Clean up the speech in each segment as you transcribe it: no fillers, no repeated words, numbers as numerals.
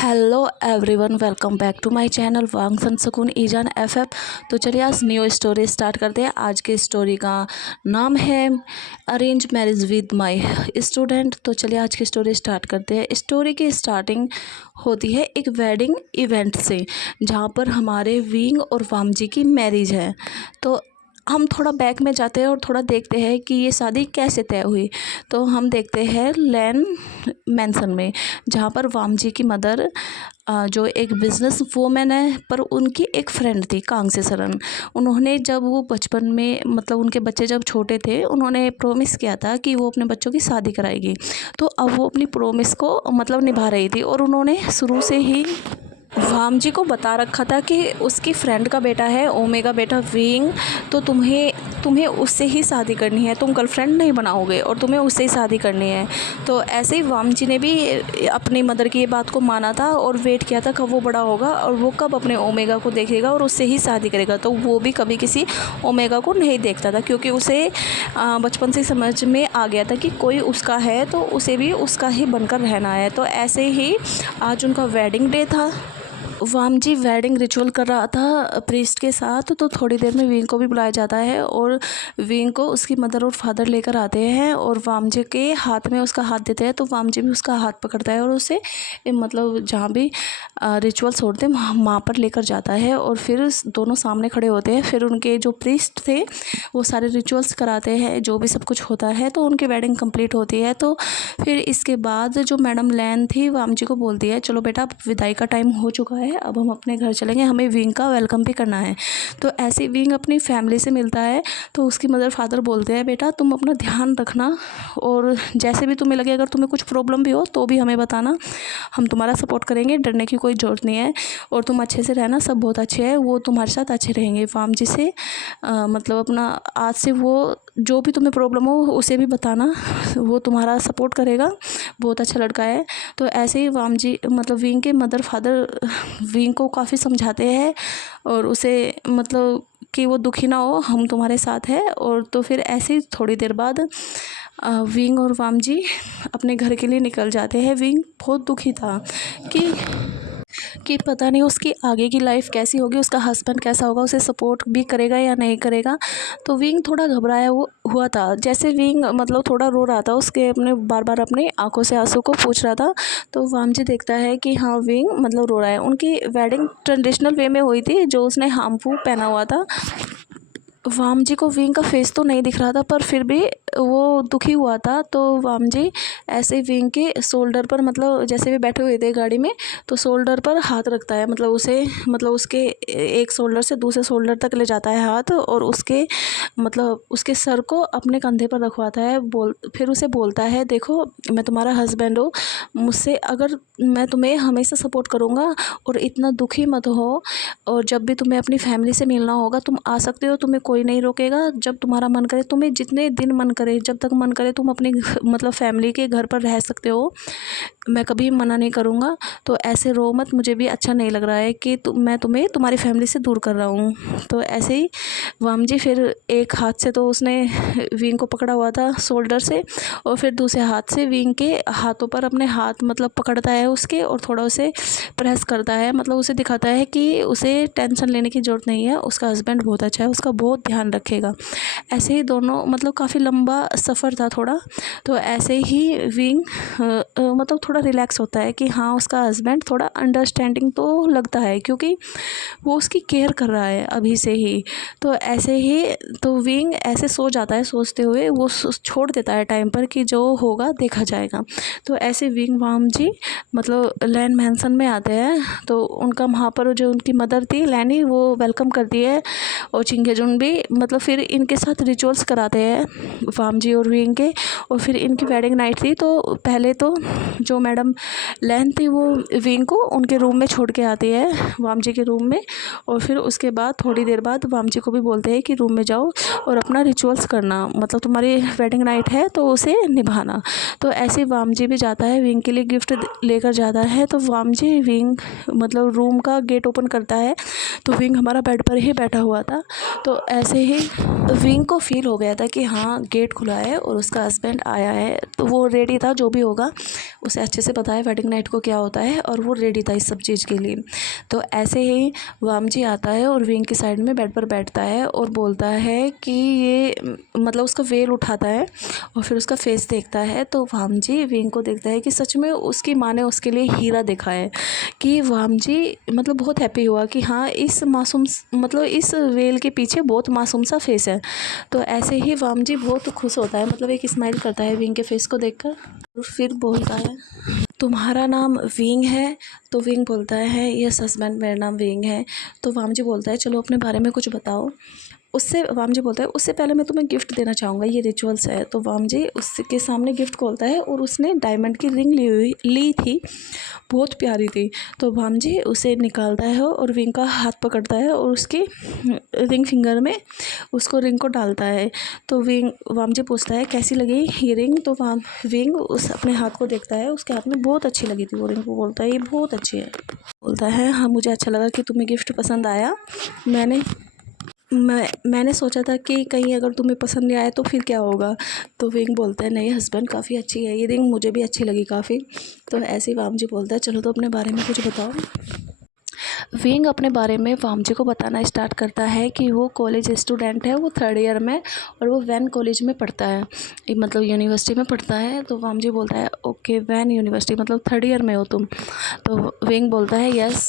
Hello everyone, welcome back to my channel वांगसन सुकून ईजान एफएफ। तो चलिए आज न्यू स्टोरी स्टार्ट करते हैं। आज की स्टोरी का नाम है arrange marriage with my student. तो चलिए आज की स्टोरी स्टार्ट करते हैं। स्टोरी की स्टार्टिंग होती है एक वेडिंग इवेंट से, जहाँ पर हमारे विंग और वाम जी की मैरिज है। तो हम थोड़ा बैक में जाते हैं और थोड़ा देखते हैं कि ये शादी कैसे तय हुई। तो हम देखते हैं लैन मैंसन में, जहाँ पर वाम जी की मदर जो एक बिजनेस वूमेन है, पर उनकी एक फ्रेंड थी कांगसे सरन। उन्होंने जब वो बचपन में मतलब उनके बच्चे जब छोटे थे, उन्होंने प्रोमिस किया था कि वो अपने बच्चों की शादी कराएगी। तो अब वो अपनी प्रोमिस को मतलब निभा रही थी, और उन्होंने शुरू से ही वाम जी को बता रखा था कि उसकी फ्रेंड का बेटा है ओमे का बेटा विंग, तो तुम्हें उससे ही शादी करनी है, तुम गर्लफ्रेंड नहीं बनाओगे और तुम्हें उससे ही शादी करनी है। तो ऐसे ही वाम जी ने भी अपनी मदर की ये बात को माना था और वेट किया था कब वो बड़ा होगा और वो कब अपने ओमेगा को देखेगा और उससे ही शादी करेगा। तो वो भी कभी किसी ओमेगा को नहीं देखता था, क्योंकि उसे बचपन से समझ में आ गया था कि कोई उसका है तो उसे भी उसका ही बनकर रहना है। तो ऐसे ही आज उनका वेडिंग डे था। वाम जी वेडिंग रिचुअल कर रहा था प्रीस्ट के साथ। तो थोड़ी देर में विंग को भी बुलाया जाता है और विंग को उसकी मदर और फादर लेकर आते हैं और वाम जी के हाथ में उसका हाथ देते हैं। तो वाम जी भी उसका हाथ पकड़ता है और उसे मतलब जहाँ भी रिचुअल्स होते हैं वहाँ पर लेकर जाता है। और फिर दोनों सामने खड़े होते हैं। फिर उनके जो प्रीस्ट थे वो सारे रिचुअल्स कराते हैं, जो भी सब कुछ होता है। तो उनकी वेडिंग कंप्लीट होती है। तो फिर इसके बाद जो मैडम लैन थी वाम जी को बोलती है, चलो बेटा अब विदाई का टाइम हो चुका है, अब हम अपने घर चलेंगे, हमें विंग का वेलकम भी करना है। तो ऐसे विंग अपनी फैमिली से मिलता है। तो उसकी मदर फादर बोलते हैं, बेटा तुम अपना ध्यान रखना, और जैसे भी तुम्हें लगे अगर तुम्हें कुछ प्रॉब्लम भी हो तो भी हमें बताना, हम तुम्हारा सपोर्ट करेंगे, डरने की कोई ज़रूरत नहीं है। और तुम अच्छे से रहना, सब बहुत अच्छे हैं, वो तुम्हारे साथ अच्छे रहेंगे। वाम जी से मतलब अपना आज से वो जो भी तुम्हें प्रॉब्लम हो उसे भी बताना, वो तुम्हारा सपोर्ट करेगा, बहुत अच्छा लड़का है। तो ऐसे ही वाम जी मतलब विंग के मदर फादर विंग को काफ़ी समझाते हैं और उसे मतलब कि वो दुखी ना हो, हम तुम्हारे साथ हैं। और तो फिर ऐसे ही थोड़ी देर बाद विंग और वाम जी अपने घर के लिए निकल जाते हैं। विंग बहुत दुखी था कि पता नहीं उसकी आगे की लाइफ कैसी होगी, उसका हस्बैंड कैसा होगा, उसे सपोर्ट भी करेगा या नहीं करेगा। तो विंग थोड़ा घबराया हुआ था। जैसे विंग मतलब थोड़ा रो रहा था, उसके अपने बार बार अपनी आंखों से आंसू को पोंछ रहा था। तो वाम जी देखता है कि हाँ विंग मतलब रो रहा है। उनकी वेडिंग ट्रेडिशनल वे में हुई थी, जो उसने हाम्पू पहना हुआ था। वाम जी को विंग का फेस तो नहीं दिख रहा था, पर फिर भी वो दुखी हुआ था। तो वाम जी ऐसे विंग के शोल्डर पर मतलब जैसे भी बैठे हुए थे गाड़ी में, तो शोल्डर पर हाथ रखता है, मतलब उसे मतलब उसके एक शोल्डर से दूसरे शोल्डर तक ले जाता है हाथ, और उसके मतलब उसके सर को अपने कंधे पर रखवाता है। फिर उसे बोलता है, देखो मैं तुम्हारा हस्बैंड हूँ, मुझसे अगर मैं तुम्हें हमेशा सपोर्ट करूँगा, और इतना दुखी मत हो, और जब भी तुम्हें अपनी फैमिली से मिलना होगा तुम आ सकते हो, तुम्हें कोई नहीं रोकेगा। जब तुम्हारा मन करे, तुम्हें जितने दिन मन करे, जब तक मन करे तुम अपनी मतलब फैमिली के घर पर रह सकते हो, मैं कभी मना नहीं करूँगा। तो ऐसे रो मत, मुझे भी अच्छा नहीं लग रहा है कि मैं तुम्हें तुम्हारी फैमिली से दूर कर रहा हूँ। तो ऐसे ही वाम जी फिर एक हाथ से तो उसने विंग को पकड़ा हुआ था शोल्डर से, और फिर दूसरे हाथ से विंग के हाथों पर अपने हाथ मतलब पकड़ता है उसके, और थोड़ा उसे प्रेस करता है, मतलब उसे दिखाता है कि उसे टेंशन लेने की ज़रूरत नहीं है, उसका हस्बैंड बहुत अच्छा है, उसका बहुत ध्यान रखेगा। ऐसे ही दोनों मतलब काफ़ी लंबा सफ़र था थोड़ा। तो ऐसे ही विंग मतलब थोड़ा रिलैक्स होता है कि हाँ उसका हस्बैंड थोड़ा अंडरस्टैंडिंग तो लगता है, क्योंकि वो उसकी केयर कर रहा है अभी से ही। तो ऐसे ही तो विंग ऐसे सो जाता है, सोचते हुए वो छोड़ देता है टाइम पर कि जो होगा देखा जाएगा। तो ऐसे विंग वाम जी मतलब लैन मैंसन में आते हैं। तो उनका वहाँ पर जो उनकी मदर थी लैनी, वो वेलकम करती है, और चिंगेजुन भी मतलब फिर इनके साथ रिचुअल्स कराते हैं वाम जी और विंग के। और फिर इनकी वेडिंग नाइट थी। तो पहले तो जो मैडम लैन थी वो विंग को उनके रूम में छोड़ के आती है, वाम जी के रूम में। और फिर उसके बाद थोड़ी देर बाद वाम जी को भी बोलते हैं कि रूम में जाओ और अपना रिचुअल्स करना, मतलब तुम्हारी वेडिंग नाइट है तो उसे निभाना। तो ऐसे वाम जी भी जाता है विंग के लिए गिफ्ट लेकर लेकर जाता है। तो वामजी विंग मतलब रूम का गेट ओपन करता है तो विंग हमारा बेड पर ही बैठा हुआ था। तो ऐसे ही विंग को फील हो गया था कि हाँ गेट खुला है और उसका हस्बैंड आया है। तो वो रेडी था, जो भी होगा उसे अच्छे से पता है वेडिंग नाइट को क्या होता है, और वो रेडी था इस सब चीज़ के लिए। तो ऐसे ही वामजी आता है और विंग की साइड में बेड पर बैठता है और बोलता है कि ये मतलब उसका वेल उठाता है और फिर उसका फेस देखता है। तो वामजी विंग को देखता है कि सच में उसकी माँ ने उसके लिए हीरा देखा है। कि वामजी मतलब बहुत हैप्पी हुआ कि हाँ इस मासूम मतलब इस वेल के पीछे बहुत मासूम सा फेस है। तो ऐसे ही वामजी बहुत खुश होता है, मतलब एक स्माइल करता है विंग के फेस को देखकर और फिर बोलता है तुम्हारा नाम विंग है। तो विंग बोलता है यस हस्बैंड मेरा नाम विंग है। तो वामजी बोलता है चलो अपने बारे में कुछ बताओ। उससे वामजी बोलता है उससे पहले मैं तुम्हें गिफ्ट देना चाहूँगा, ये रिचुअल्स है। तो वामजी उसके सामने गिफ्ट खोलता है और उसने डायमंड की रिंग ली थी, बहुत प्यारी थी। तो वामजी उसे निकालता है और विंग का हाथ पकड़ता है और उसकी रिंग फिंगर में उसको रिंग को डालता है। तो वामजी पूछता है कैसी लगी ये रिंग। तो विंग उस अपने हाथ को देखता है, उसके हाथ में बहुत अच्छी लगी थी वो रिंग। वो बोलता है ये बहुत अच्छी है। बोलता है हाँ मुझे अच्छा लगा कि तुम्हें गिफ्ट पसंद आया। मैंने सोचा था कि कहीं अगर तुम्हें पसंद नहीं आया तो फिर क्या होगा। तो विंग बोलता है नहीं हस्बैंड काफ़ी अच्छी है ये रिंग, मुझे भी अच्छी लगी काफ़ी। तो ऐसे ही वामजी बोलता है चलो तो अपने बारे में कुछ बताओ। विंग अपने बारे में वामजी को बताना स्टार्ट करता है कि वो कॉलेज स्टूडेंट है, वो 3rd ईयर में, और वो वैन कॉलेज में पढ़ता है, मतलब यूनिवर्सिटी में पढ़ता है। तो वामजी बोलता है ओके वैन यूनिवर्सिटी मतलब 3rd ईयर में हो तुम। तो विंग बोलता है यस।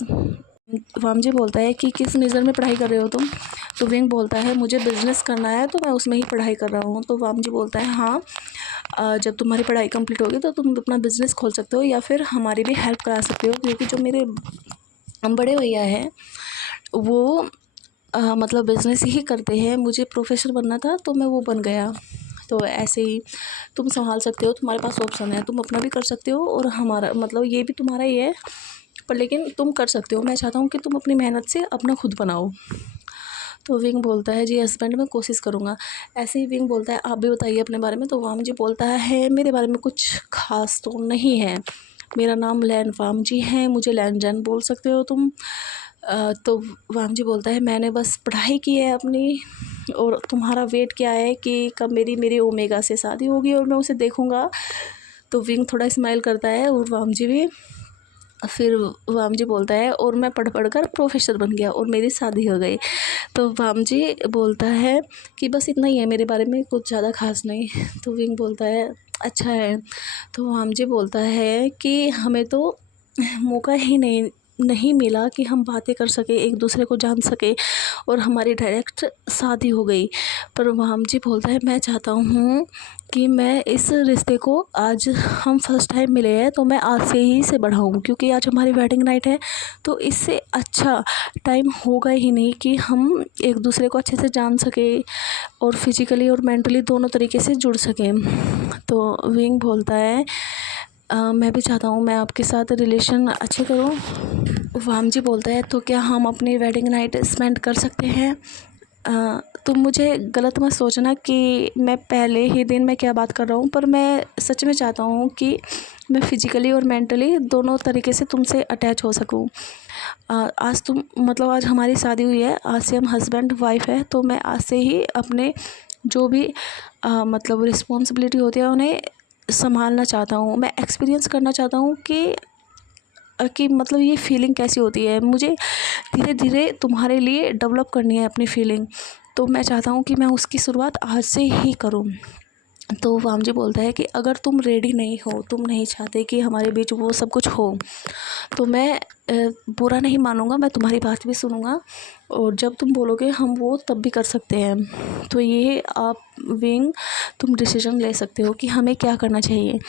वामजी बोलता है कि किस मेजर में पढ़ाई कर रहे हो तुम। तो विंग बोलता है मुझे बिज़नेस करना है तो मैं उसमें ही पढ़ाई कर रहा हूँ। तो वामजी बोलता है हाँ जब तुम्हारी पढ़ाई कंप्लीट होगी तो तुम अपना बिज़नेस खोल सकते हो या फिर हमारी भी हेल्प करा सकते हो, क्योंकि जो मेरे बड़े भैया हैं वो मतलब बिज़नेस ही करते हैं। मुझे प्रोफेसर बनना था तो मैं वो बन गया। तो ऐसे ही तुम संभाल सकते हो, तुम्हारे पास ऑप्शन है, तुम अपना भी कर सकते हो और हमारा मतलब ये भी तुम्हारा ही है, पर लेकिन तुम कर सकते हो। मैं चाहता हूँ कि तुम अपनी मेहनत से अपना खुद बनाओ। तो विंग बोलता है जी हस्बैंड मैं कोशिश करूँगा। ऐसे ही विंग बोलता है आप भी बताइए अपने बारे में। तो वामजी बोलता है मेरे बारे में कुछ खास तो नहीं है, मेरा नाम लैन वामजी है, मुझे लैन जैन बोल सकते हो तुम। तो वामजी बोलता है मैंने बस पढ़ाई की है अपनी, और तुम्हारा वेट क्या है कि कब मेरी ओमेगा से शादी होगी और मैं उसे देखूँगा। तो विंग थोड़ा स्माइल करता है और वामजी भी। फिर वामजी बोलता है और मैं पढ़ कर प्रोफेसर बन गया और मेरी शादी हो गई। तो वामजी बोलता है कि बस इतना ही है मेरे बारे में, कुछ ज़्यादा खास नहीं। तो विंग बोलता है अच्छा है। तो वामजी बोलता है कि हमें तो मौका ही नहीं मिला कि हम बातें कर सके, एक दूसरे को जान सके, और हमारी डायरेक्ट शादी हो गई। पर वामजी बोलता है मैं चाहता हूँ कि मैं इस रिश्ते को, आज हम फर्स्ट टाइम मिले हैं तो मैं आज से ही से बढ़ाऊँ, क्योंकि आज हमारी वेडिंग नाइट है। तो इससे अच्छा टाइम होगा ही नहीं कि हम एक दूसरे को अच्छे से जान सके और फिजिकली और मेंटली दोनों तरीके से जुड़ सकें। तो विंग बोलता है मैं भी चाहता हूँ मैं आपके साथ रिलेशन अच्छे करूँ। वामजी बोलता है तो क्या हम अपनी वेडिंग नाइट स्पेंड कर सकते हैं। तुम मुझे गलत मत सोचना कि मैं पहले ही दिन में क्या बात कर रहा हूँ, पर मैं सच में चाहता हूँ कि मैं फिजिकली और मेंटली दोनों तरीके से तुमसे अटैच हो सकूँ। आज तुम मतलब आज हमारी शादी हुई है, आज से हम हस्बैंड वाइफ है। तो मैं आज से ही अपने जो भी मतलब रिस्पॉन्सिबिलिटी होती है उन्हें संभालना चाहता हूँ। मैं एक्सपीरियंस करना चाहता हूँ कि मतलब ये फीलिंग कैसी होती है। मुझे धीरे धीरे तुम्हारे लिए डेवलप करनी है अपनी फीलिंग। तो मैं चाहता हूँ कि मैं उसकी शुरुआत आज से ही करूँ। तो वामजी बोलता है कि अगर तुम रेडी नहीं हो, तुम नहीं चाहते कि हमारे बीच वो सब कुछ हो, तो मैं बुरा नहीं मानूँगा, मैं तुम्हारी बात भी सुनूँगा, और जब तुम बोलोगे हम वो तब भी कर सकते हैं। तो ये आप विंग तुम डिसीजन ले सकते हो कि हमें क्या करना चाहिए।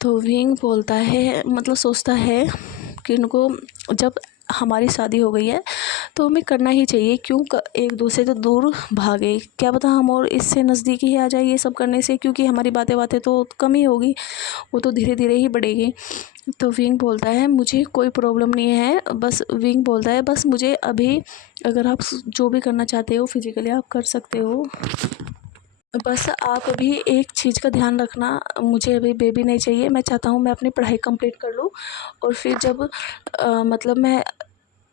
तो विंग बोलता है मतलब सोचता है कि उनको जब हमारी शादी हो गई है तो हमें करना ही चाहिए, क्यों एक दूसरे से दूर भागे, क्या पता हम और इससे नज़दीक ही आ जाए ये सब करने से, क्योंकि हमारी बातें तो कम ही होगी, वो तो धीरे धीरे ही बढ़ेगी। तो विंग बोलता है मुझे कोई प्रॉब्लम नहीं है, बस विंग बोलता है बस मुझे अभी अगर आप जो भी करना चाहते हो फिजिकली आप कर सकते हो। बस आप अभी एक चीज़ का ध्यान रखना, मुझे अभी बेबी नहीं चाहिए। मैं चाहता हूँ मैं अपनी पढ़ाई कंप्लीट कर लूँ और फिर जब मतलब मैं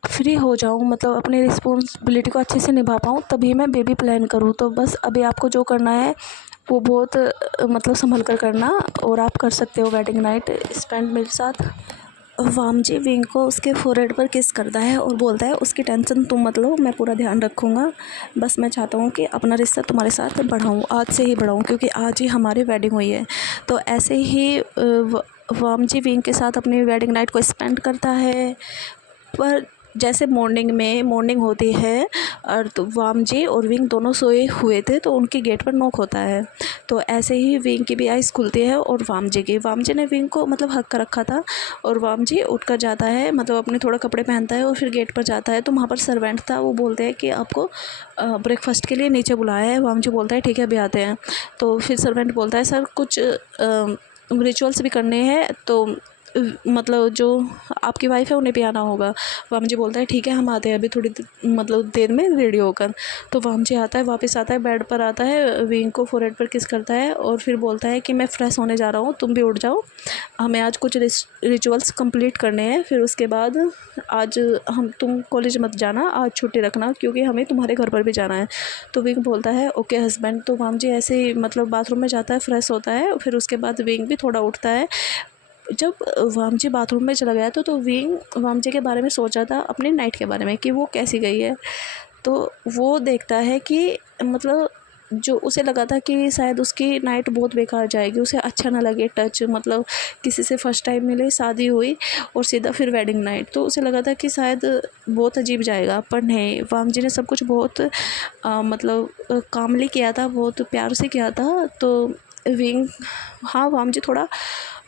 फ्री हो जाऊँ, मतलब अपनी रिस्पॉन्सिबिलिटी को अच्छे से निभा पाऊँ, तभी मैं बेबी प्लान करूँ। तो बस अभी आपको जो करना है वो बहुत मतलब संभल कर करना, और आप कर सकते हो वेडिंग नाइट स्पेंड मेरे साथ। वामजी विंग को उसके फोरहेड पर किस करता है और बोलता है उसकी टेंशन तुम मत लो, मैं पूरा ध्यान रखूँगा। बस मैं चाहता हूँ कि अपना रिश्ता तुम्हारे साथ बढ़ाऊँ, आज से ही बढ़ाऊँ, क्योंकि आज ही हमारी वेडिंग हुई है। तो ऐसे ही वामजी विंग के साथ अपनी वेडिंग नाइट को स्पेंड करता है। पर जैसे मॉर्निंग होती है और तो वामजी और विंग दोनों सोए हुए थे, तो उनकी गेट पर नॉक होता है। तो ऐसे ही विंग की भी आइज़ खुलती है और वामजी ने विंग को मतलब हक कर रखा था, और वामजी उठकर जाता है, मतलब अपने थोड़ा कपड़े पहनता है और फिर गेट पर जाता है। तो वहाँ पर सर्वेंट था, वो बोलते हैं कि आपको ब्रेकफास्ट के लिए नीचे बुलाया है। वामजी बोलता है ठीक है अभी आते हैं। तो फिर सर्वेंट बोलता है सर कुछ रिचुअल्स भी करने हैं, तो मतलब जो आपकी वाइफ़ है उन्हें भी आना होगा। वामजी बोलता है ठीक है हम आते हैं अभी थोड़ी मतलब देर में रेडी होकर। तो वामजी आता है, वापस आता है, बेड पर आता है, विंग को फोरहेड पर किस करता है और फिर बोलता है कि मैं फ्रेश होने जा रहा हूँ, तुम भी उठ जाओ, हमें आज कुछ रिचुअल्स कंप्लीट करने हैं। फिर उसके बाद आज तुम कॉलेज मत जाना, आज छुट्टी रखना, क्योंकि हमें तुम्हारे घर पर भी जाना है। तो विंग बोलता है ओके हस्बैंड। तो वामजी ऐसे ही मतलब बाथरूम में जाता है, फ्रेश होता है, फिर उसके बाद विंग भी थोड़ा उठता है। जब वामजी बाथरूम में चला गया तो विंग वामजी के बारे में सोच रहा था, अपनी नाइट के बारे में कि वो कैसी गई है। तो वो देखता है कि मतलब जो उसे लगा था कि शायद उसकी नाइट बहुत बेकार जाएगी, उसे अच्छा ना लगे टच, मतलब किसी से फर्स्ट टाइम मिले, शादी हुई और सीधा फिर वेडिंग नाइट, तो उसे लगा था कि शायद बहुत अजीब जाएगा। पर नहीं, वामजी ने सब कुछ बहुत मतलब कामली किया था, बहुत प्यार से किया था। तो विंग, हाँ वामजी थोड़ा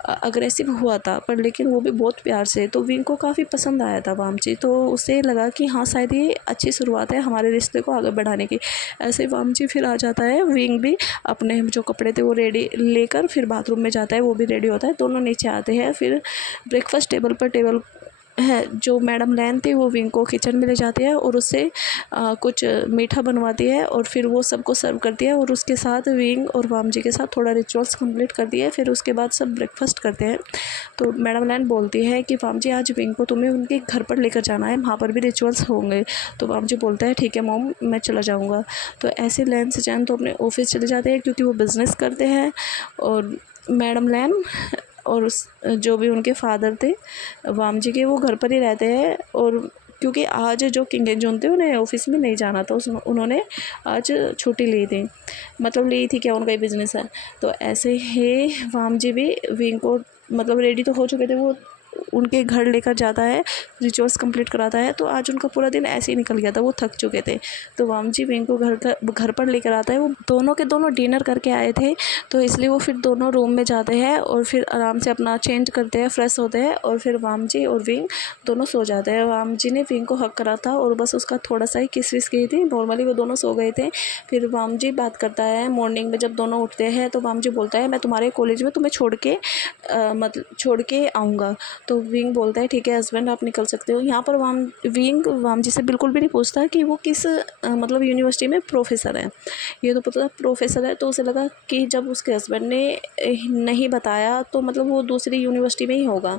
अग्रेसिव हुआ था, पर लेकिन वो भी बहुत प्यार से, तो विंग को काफ़ी पसंद आया था वामजी। तो उसे लगा कि हाँ शायद ये अच्छी शुरुआत है हमारे रिश्ते को आगे बढ़ाने की। ऐसे वामजी फिर आ जाता है, विंग भी अपने जो कपड़े थे वो रेडी लेकर फिर बाथरूम में जाता है, वो भी रेडी होता है, दोनों नीचे आते हैं। फिर ब्रेकफास्ट टेबल है जो मैडम लैन थी वो विंग को किचन में ले जाती है और उससे कुछ मीठा बनवाती है और फिर वो सबको सर्व करती है, और उसके साथ विंग और वामजी के साथ थोड़ा रिचुअल्स कंप्लीट करती है। फिर उसके बाद सब ब्रेकफास्ट करते हैं। तो मैडम लैन बोलती है कि वामजी आज विंग को तुम्हें उनके घर पर लेकर जाना है, वहाँ पर भी रिचुअल्स होंगे। तो वामजी बोलता है ठीक है मॉम मैं चला जाऊँगा। तो ऐसे लैन से चैन तो अपने ऑफिस चले जाते हैं, क्योंकि वो बिज़नेस करते हैं। और मैडम लैन और जो भी उनके फादर थे वामजी के, वो घर पर ही रहते हैं। और क्योंकि आज जो किंग एंड जून थे उन्हें ऑफिस में नहीं जाना था, उन्होंने आज छुट्टी ली थी, मतलब ली थी क्या, उनका ही बिजनेस है। तो ऐसे ही वामजी भी विंग को मतलब रेडी तो हो चुके थे, वो उनके घर लेकर जाता है, रिचुअल्स कंप्लीट कराता है। तो आज उनका पूरा दिन ऐसे ही निकल गया था, वो थक चुके थे। तो वामजी विंग को घर पर लेकर आता है। वो दोनों के दोनों डिनर करके आए थे, तो इसलिए वो फिर दोनों रूम में जाते हैं और फिर आराम से अपना चेंज करते हैं, फ्रेश होते हैं, और फिर वामजी और विंग दोनों सो जाते हैं। वामजी ने विंग को हक करा था और बस उसका थोड़ा सा ही किस विस की थी, नॉर्मली वो दोनों सो गए थे। फिर वामजी बात करता है मॉर्निंग में जब दोनों उठते हैं, तो वामजी बोलता है मैं तुम्हारे कॉलेज में तुम्हें मतलब छोड़ के आऊँगा। तो विंग बोलता है ठीक है हस्बैंड आप निकल सकते हो। यहाँ पर विंग वामजी से बिल्कुल भी नहीं पूछता कि वो किस मतलब यूनिवर्सिटी में प्रोफेसर है। ये तो पता था प्रोफेसर है, तो उसे लगा कि जब उसके हस्बैंड ने नहीं बताया तो मतलब वो दूसरी यूनिवर्सिटी में ही होगा।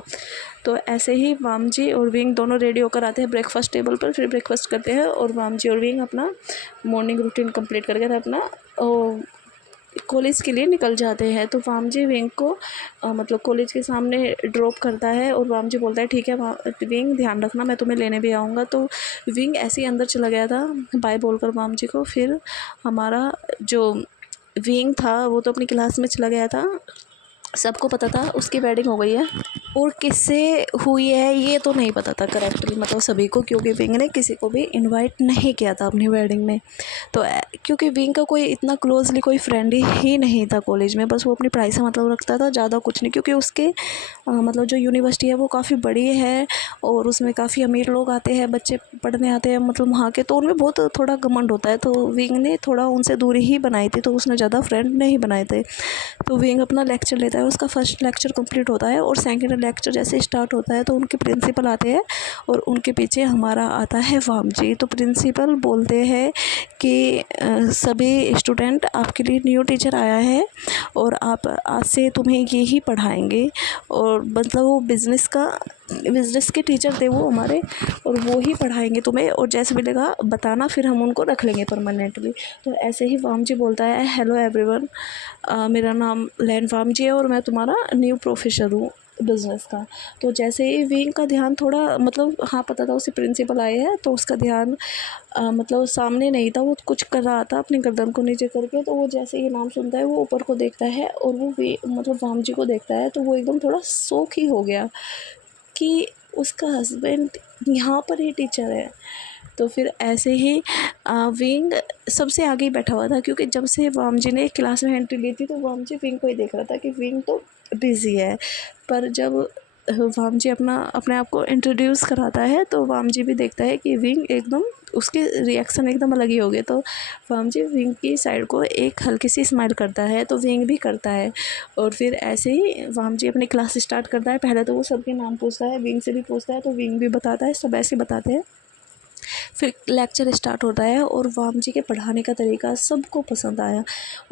तो ऐसे ही वामजी और विंग दोनों रेडी होकर आते हैं ब्रेकफास्ट टेबल पर, फिर ब्रेकफास्ट करते हैं और वामजी और विंग अपना मॉर्निंग रूटीन कंप्लीट करके अपना कॉलेज के लिए निकल जाते हैं। तो वामजी विंग को मतलब कॉलेज के सामने ड्रॉप करता है और वामजी बोलता है ठीक है विंग ध्यान रखना मैं तुम्हें लेने भी आऊँगा। तो विंग ऐसे ही अंदर चला गया था बाय बोलकर वामजी को। फिर हमारा जो विंग था वो तो अपनी क्लास में चला गया था, सबको पता था उसकी वेडिंग हो गई है, और किससे हुई है ये तो नहीं पता था करेक्टली, मतलब सभी को, क्योंकि विंग ने किसी को भी इनवाइट नहीं किया था अपनी वेडिंग में। तो क्योंकि विंग का कोई इतना क्लोजली कोई फ्रेंड ही नहीं था कॉलेज में, बस वो अपनी पढ़ाई से मतलब रखता था, ज़्यादा कुछ नहीं। क्योंकि उसके मतलब जो यूनिवर्सिटी है वो काफ़ी बड़ी है और उसमें काफ़ी अमीर लोग आते हैं, बच्चे पढ़ने आते हैं मतलब वहाँ के, तो उनमें बहुत थोड़ा घमंड होता है। तो विंग ने थोड़ा उनसे दूरी ही बनाई थी, तो उसने ज़्यादा फ्रेंड नहीं बनाए थे। तो विंग अपना लेक्चर लेता है है उसका फर्स्ट लेक्चर कंप्लीट होता है और सेकंड लेक्चर जैसे स्टार्ट होता है तो उनके प्रिंसिपल आते हैं और उनके पीछे हमारा आता है वाम जी। तो प्रिंसिपल बोलते हैं कि सभी स्टूडेंट आपके लिए न्यू टीचर आया है और आप आज से तुम्हें ये ही पढ़ाएंगे। और मतलब वो बिज़नेस के टीचर थे वो हमारे, और वो ही पढ़ाएंगे तुम्हें, और जैसे मिलेगा बताना, फिर हम उनको रख लेंगे परमानेंटली। तो ऐसे ही वाम जी बोलता है, हेलो एवरीवन, मेरा नाम लैन वाम जी है और मैं तुम्हारा न्यू प्रोफेसर हूँ बिज़नेस का। तो जैसे ही विंग का ध्यान थोड़ा मतलब हाँ पता था उसे प्रिंसिपल आए हैं, तो उसका ध्यान मतलब सामने नहीं था, वो कुछ कर रहा था अपनी गर्दन को नीचे करके। तो वो जैसे ही नाम सुनता है वो ऊपर को देखता है और वो मतलब वाम जी को देखता है, तो वो एकदम थोड़ा शॉक ही हो गया कि उसका हस्बैंड यहाँ पर ही टीचर है। तो फिर ऐसे ही विंग सबसे आगे ही बैठा हुआ था, क्योंकि जब से वाम जी ने क्लास में एंट्री ली थी तो वाम जी विंग को ही देख रहा था कि विंग तो बिज़ी है। पर जब वाम जी अपने आप को इंट्रोड्यूस कराता है तो वाम जी भी देखता है कि विंग एकदम, उसके रिएक्शन एकदम अलग ही हो गए। तो वाम जी विंग की साइड को एक हल्की सी स्माइल करता है, तो विंग भी करता है। और फिर ऐसे ही वाम जी अपनी क्लास स्टार्ट करता है। पहले तो वो सबके नाम पूछता है, विंग से भी पूछता है, तो विंग भी बताता है, सब ऐसे बताते हैं। फिर लेक्चर स्टार्ट होता है और वाम जी के पढ़ाने का तरीका सबको पसंद आया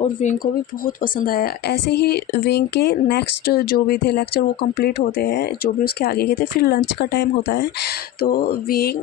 और विंग को भी बहुत पसंद आया। ऐसे ही विंग के नेक्स्ट जो भी थे लेक्चर वो कंप्लीट होते हैं, जो भी उसके आगे के थे। फिर लंच का टाइम होता है तो विंग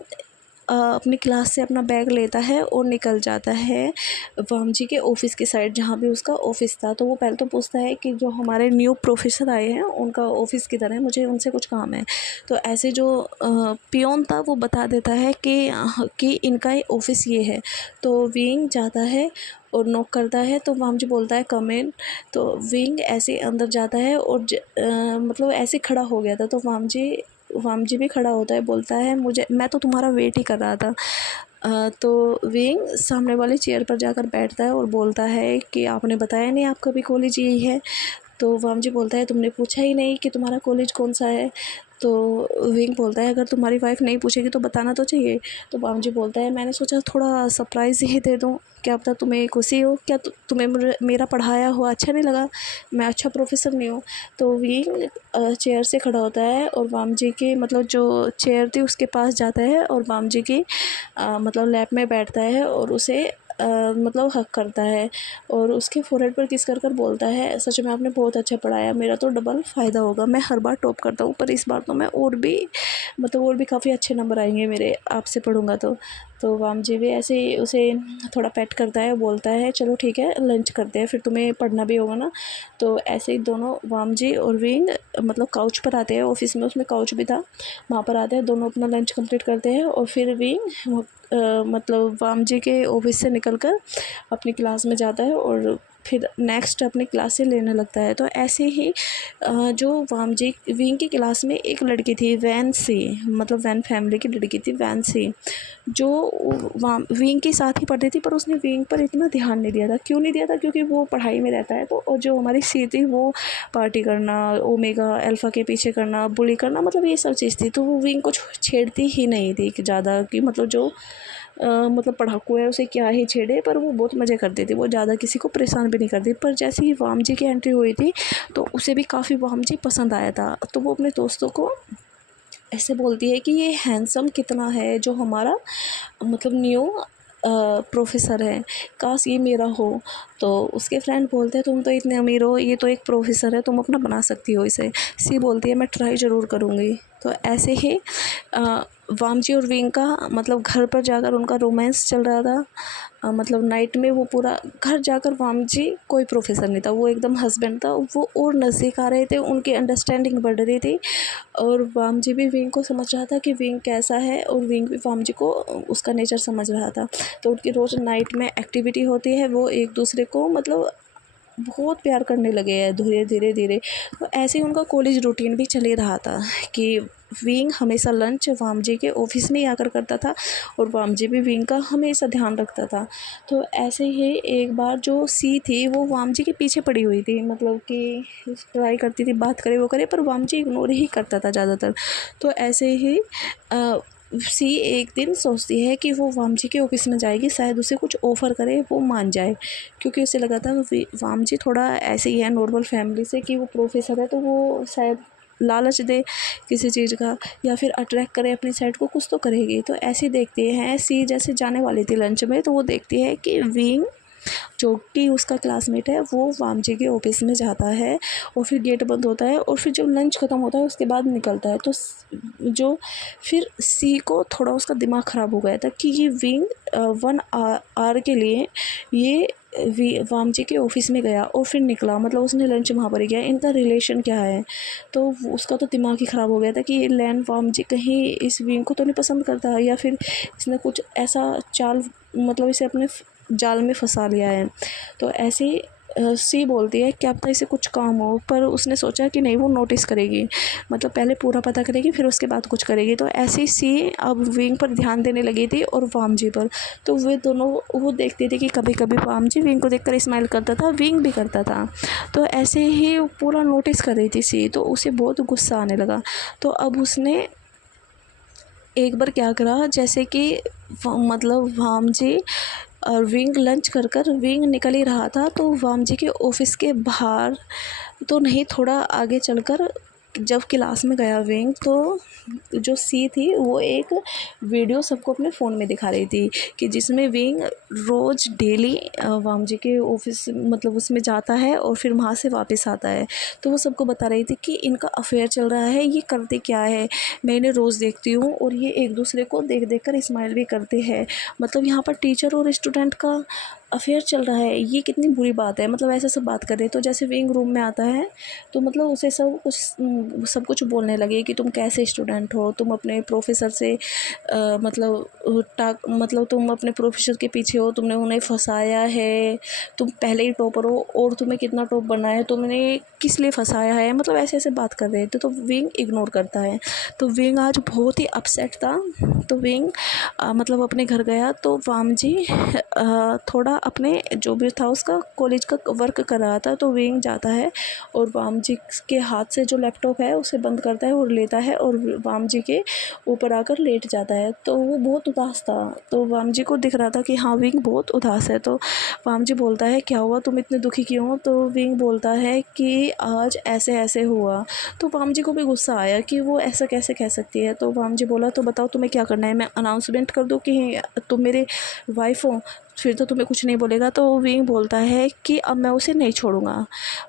अपनी क्लास से अपना बैग लेता है और निकल जाता है वाम जी के ऑफ़िस की साइड, जहाँ भी उसका ऑफ़िस था। तो वो पहले तो पूछता है कि जो हमारे न्यू प्रोफेसर आए हैं उनका ऑफ़िस किधर है, मुझे उनसे कुछ काम है। तो ऐसे जो पियोन था वो बता देता है कि इनका ऑफ़िस ये है। तो विंग जाता है और नॉक करता है, तो वाम जी बोलता है कम इन। तो विंग ऐसे अंदर जाता है और मतलब ऐसे खड़ा हो गया था, तो वाम जी भी खड़ा होता है, बोलता है मैं तो तुम्हारा वेट ही कर रहा था। तो विंग सामने वाली चेयर पर जाकर बैठता है और बोलता है कि आपने बताया नहीं आपका भी कॉलेज यही है। तो वाम जी बोलता है तुमने पूछा ही नहीं कि तुम्हारा कॉलेज कौन सा है। तो विंग बोलता है अगर तुम्हारी वाइफ नहीं पूछेगी तो बताना तो चाहिए। तो वाम जी बोलता है मैंने सोचा थोड़ा सरप्राइज़ ही दे दूँ, क्या पता तुम्हें खुशी हो, क्या तुम्हें मेरा पढ़ाया हुआ अच्छा नहीं लगा, मैं अच्छा प्रोफेसर नहीं हूँ। तो विंग चेयर से खड़ा होता है और वाम जी की मतलब जो चेयर थी उसके पास जाता है और वाम जी की मतलब लैप में बैठता है और उसे मतलब हक करता है और उसके फोrehead पर किस कर बोलता है सच में आपने बहुत अच्छा पढ़ाया, मेरा तो डबल फ़ायदा होगा, मैं हर बार टॉप करता हूँ पर इस बार तो मैं और भी काफ़ी अच्छे नंबर आएंगे मेरे आपसे पढ़ूँगा तो वाम जी भी ऐसे ही उसे थोड़ा पेट करता है, बोलता है चलो ठीक है लंच करते हैं, फिर तुम्हें पढ़ना भी होगा ना। तो ऐसे ही दोनों वाम जी और विंग मतलब काउच पर आते हैं, ऑफिस में उसमें काउच भी था, वहाँ पर आते हैं, दोनों अपना लंच कंप्लीट करते हैं और फिर विंग मतलब वाम जी के ऑफिस से निकलकर अपनी क्लास में जाता है और फिर नेक्स्ट अपनी क्लासें लेने लगता है। तो ऐसे ही जो वाम जी विंग की क्लास में एक लड़की थी वैन सी, मतलब वैन फैमिली की लड़की थी वैन सी, जो विंग के साथ ही पढ़ती थी, पर उसने विंग पर इतना ध्यान नहीं दिया था। क्यों नहीं दिया था, क्योंकि वो पढ़ाई में रहता है। तो और जो हमारी सी थी वो पार्टी करना, ओमेगा अल्फ़ा के पीछे करना, बुली करना, मतलब ये सब चीज़ थी। तो वो विंग को छेड़ती ही नहीं थी कि ज़्यादा, कि मतलब जो मतलब पढ़ाकू है उसे क्या ही छेड़े, पर वो बहुत मज़े करती थी, वो ज़्यादा किसी को परेशान भी नहीं करती। पर जैसे ही वाम जी की एंट्री हुई थी तो उसे भी काफ़ी वाम जी पसंद आया था। तो वो अपने दोस्तों को ऐसे बोलती है कि ये हैंडसम कितना है जो हमारा मतलब न्यू प्रोफेसर है, काश ये मेरा हो। तो उसके फ्रेंड बोलते हैं तुम तो इतने अमीर हो, ये तो एक प्रोफेसर है, तुम अपना बना सकती हो इसे। सी बोलती है मैं ट्राई ज़रूर करूँगी। तो ऐसे ही वाम जी और विंग का मतलब घर पर जाकर उनका रोमांस चल रहा था। मतलब नाइट में वो पूरा घर जाकर वाम जी कोई प्रोफेसर नहीं था, वो एकदम हस्बैंड था, वो और नज़दीक आ रहे थे, उनकी अंडरस्टैंडिंग बढ़ रही थी और वाम जी भी विंग को समझ रहा था कि विंग कैसा है और विंग भी वाम जी को उसका नेचर समझ रहा था। तो उनकी रोज़ नाइट में एक्टिविटी होती है, वो एक दूसरे को मतलब बहुत प्यार करने लगे हैं धीरे धीरे धीरे। तो ऐसे ही उनका कॉलेज रूटीन भी चल ही रहा था कि विंग हमेशा लंच वाम जी के ऑफिस में ही आकर करता था और वाम जी भी विंग का हमेशा ध्यान रखता था। तो ऐसे ही एक बार जो सी थी वो वाम जी के पीछे पड़ी हुई थी, मतलब कि ट्राई करती थी बात करे वो करे, पर वाम जी इग्नोर ही करता था ज़्यादातर। तो ऐसे ही सी एक दिन सोचती है कि वो वामजी के ऑफिस में जाएगी, शायद उसे कुछ ऑफ़र करे, वो मान जाए, क्योंकि उसे लगा था वामजी थोड़ा ऐसे ही है नॉर्मल फैमिली से कि वो प्रोफेसर है, तो वो शायद लालच दे किसी चीज़ का या फिर अट्रैक्ट करे अपनी साइड को, कुछ तो करेगी। तो ऐसे ही देखती है सी जैसे जाने वाली थी लंच में, तो वो देखती है कि विंग जो कि उसका क्लासमेट है वो वामजी के ऑफिस में जाता है और फिर गेट बंद होता है और फिर जब लंच ख़त्म होता है उसके बाद निकलता है। तो जो फिर सी को थोड़ा उसका दिमाग ख़राब हो गया था कि ये विंग 1 आवर के लिए ये वामजी के ऑफिस में गया और फिर निकला, मतलब उसने लंच वहाँ पर ही किया, इनका रिलेशन क्या है। तो उसका तो दिमाग ही ख़राब हो गया था कि ये लैन वामजी कहीं इस विंग को तो नहीं पसंद करता या फिर इसने कुछ ऐसा चाल, मतलब इसे अपने जाल में फंसा लिया है। तो ऐसे ही सी बोलती है क्या पता इसे कुछ काम हो, पर उसने सोचा कि नहीं वो नोटिस करेगी, मतलब पहले पूरा पता करेगी फिर उसके बाद कुछ करेगी। तो ऐसे ही सी अब विंग पर ध्यान देने लगी थी और वामजी पर। तो वे दोनों वो देखते थे कि कभी कभी वामजी विंग को देखकर स्माइल करता था, विंग भी करता था। तो ऐसे ही पूरा नोटिस कर रही थी सी, तो उसे बहुत गुस्सा आने लगा। तो अब उसने एक बार क्या करा, जैसे कि मतलब वामजी और विंग लंच कर कर विंग निकल ही रहा था, तो वामजी के ऑफिस के बाहर तो नहीं, थोड़ा आगे चलकर जब क्लास में गया विंग, तो जो सी थी वो एक वीडियो सबको अपने फ़ोन में दिखा रही थी कि जिसमें विंग रोज़ डेली वामजी के ऑफिस मतलब उसमें जाता है और फिर वहाँ से वापस आता है। तो वो सबको बता रही थी कि इनका अफेयर चल रहा है, ये करते क्या है, मैं इन्हें रोज़ देखती हूँ और ये एक दूसरे को देख देख कर स्माइल भी करते हैं। मतलब यहाँ पर टीचर और स्टूडेंट का अफेयर चल रहा है, ये कितनी बुरी बात है, मतलब ऐसे सब बात कर रहे। तो जैसे विंग रूम में आता है तो मतलब उसे सब कुछ बोलने लगे कि तुम कैसे स्टूडेंट हो, तुम अपने प्रोफेसर से मतलब तुम अपने प्रोफेसर के पीछे हो, तुमने उन्हें फंसाया है, तुम पहले ही टॉपर हो और तुम्हें कितना टॉप बनना है, तुमने किस लिए फंसाया है, मतलब ऐसे ऐसे बात कर रहे थे। तो विंग इग्नोर करता है। तो विंग आज बहुत ही अपसेट था। तो विंग मतलब अपने घर गया, तो वामजी थोड़ा अपने जो भी था उसका कॉलेज का वर्क कर रहा था। तो विंग जाता है और वामजी के हाथ से जो लैपटॉप है उसे बंद करता है और लेता है और वामजी के ऊपर आकर लेट जाता है। तो वो बहुत उदास था, तो वामजी को दिख रहा था कि हाँ विंग बहुत उदास है। तो वामजी बोलता है क्या हुआ, तुम इतने दुखी क्यों हो। तो विंग बोलता है कि आज ऐसे ऐसे हुआ। तो वामजी को भी गुस्सा आया कि वो ऐसा कैसे कह सकती है। तो वामजी बोला तो बताओ तुम्हें क्या करना है, मैं अनाउंसमेंट कर दूँ कि तुम मेरे वाइफ हो, फिर तो तुम्हें कुछ नहीं बोलेगा। तो विंग बोलता है कि अब मैं उसे नहीं छोड़ूंगा,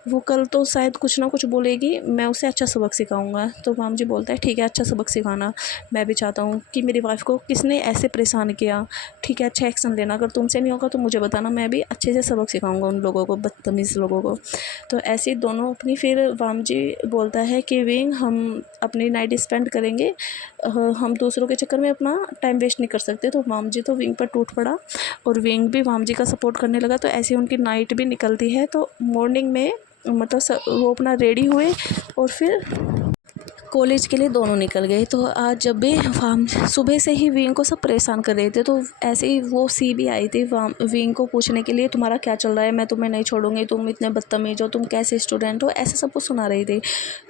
वो कल तो शायद कुछ ना कुछ बोलेगी, मैं उसे अच्छा सबक सिखाऊंगा। तो वामजी बोलता है ठीक है अच्छा सबक सिखाना, मैं भी चाहता हूँ कि मेरी वाइफ को किसने ऐसे परेशान किया, ठीक है अच्छा एक्शन लेना, अगर तुमसे नहीं होगा तो मुझे बताना, मैं भी अच्छे से सबक सिखाऊंगा उन लोगों को, बदतमीज़ लोगों को। तो ऐसे ही दोनों अपनी, फिर वामजी बोलता है कि विंग हम अपनी नाइट स्पेंड करेंगे, हम दूसरों के चक्कर में अपना टाइम वेस्ट नहीं कर सकते। तो वामजी तो विंग पर टूट पड़ा और विंग भी वामजी का सपोर्ट करने लगा। तो ऐसे उनकी नाइट भी निकलती है। तो मॉर्निंग में मतलब वो अपना रेडी हुए और फिर कॉलेज के लिए दोनों निकल गए। तो आज जब भी वाम सुबह से ही विंग को सब परेशान कर रहे थे, तो ऐसे ही वो सी भी आई थी विंग को पूछने के लिए तुम्हारा क्या चल रहा है, मैं तुम्हें नहीं छोड़ूंगी, तुम इतने बदतमीज हो, तुम कैसे स्टूडेंट हो, ऐसे सब कुछ सुना रही थी।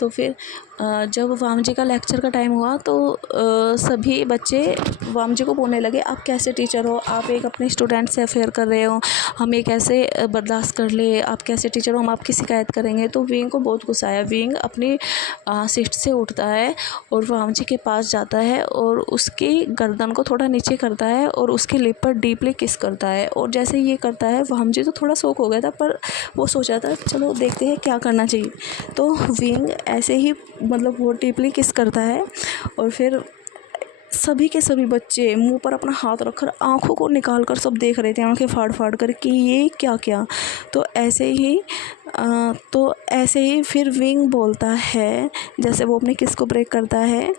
तो फिर जब वामजी का लेक्चर का टाइम हुआ तो सभी बच्चे वामजी को बोलने लगे आप कैसे टीचर हो, आप एक अपने स्टूडेंट से अफेयर कर रहे हो, हमें कैसे बर्दाश्त कर ले, आप कैसे टीचर हो, हम आपकी शिकायत करेंगे। तो विंग को बहुत गुस्सा आया। विंग अपनी सीट से उठता है और वामजी के पास जाता है और उसकी गर्दन को थोड़ा नीचे करता है और उसके लिप पर डीपली किस करता है। और जैसे ये करता है वामजी तो थोड़ा शॉक हो गया था, पर वो सोचा था चलो देखते हैं क्या करना चाहिए। तो विंग ऐसे ही मतलब वो डीपली किस करता है और फिर सभी के सभी बच्चे मुंह पर अपना हाथ रखकर आंखों को निकाल कर सब देख रहे थे, आंखें फाड़ फाड़ कर कि ये क्या क्या। तो ऐसे ही फिर विंग बोलता है, जैसे वो अपने किस को ब्रेक करता है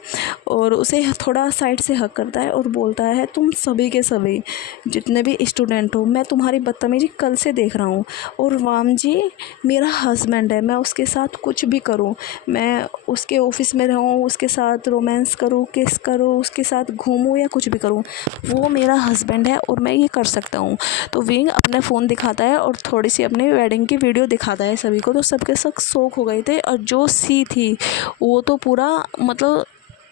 और उसे थोड़ा साइड से हक करता है और बोलता है तुम सभी के सभी जितने भी स्टूडेंट हो, मैं तुम्हारी बदतमीजी कल से देख रहा हूँ और वामजी मेरा हस्बैंड है, मैं उसके साथ कुछ भी करूँ, मैं उसके ऑफिस में रहूँ, उसके साथ रोमांस करूँ, किस करूँ, उसके साथ घूमूँ या कुछ भी करूँ, वो मेरा हस्बैंड है और मैं ये कर सकता हूँ। तो विंग अपना फ़ोन दिखाता है और थोड़ी सी अपनी वेडिंग की वीडियो दिखाता है सभी को। तो सबके सब शौक हो गए थे और जो सी थी वो तो पूरा मतलब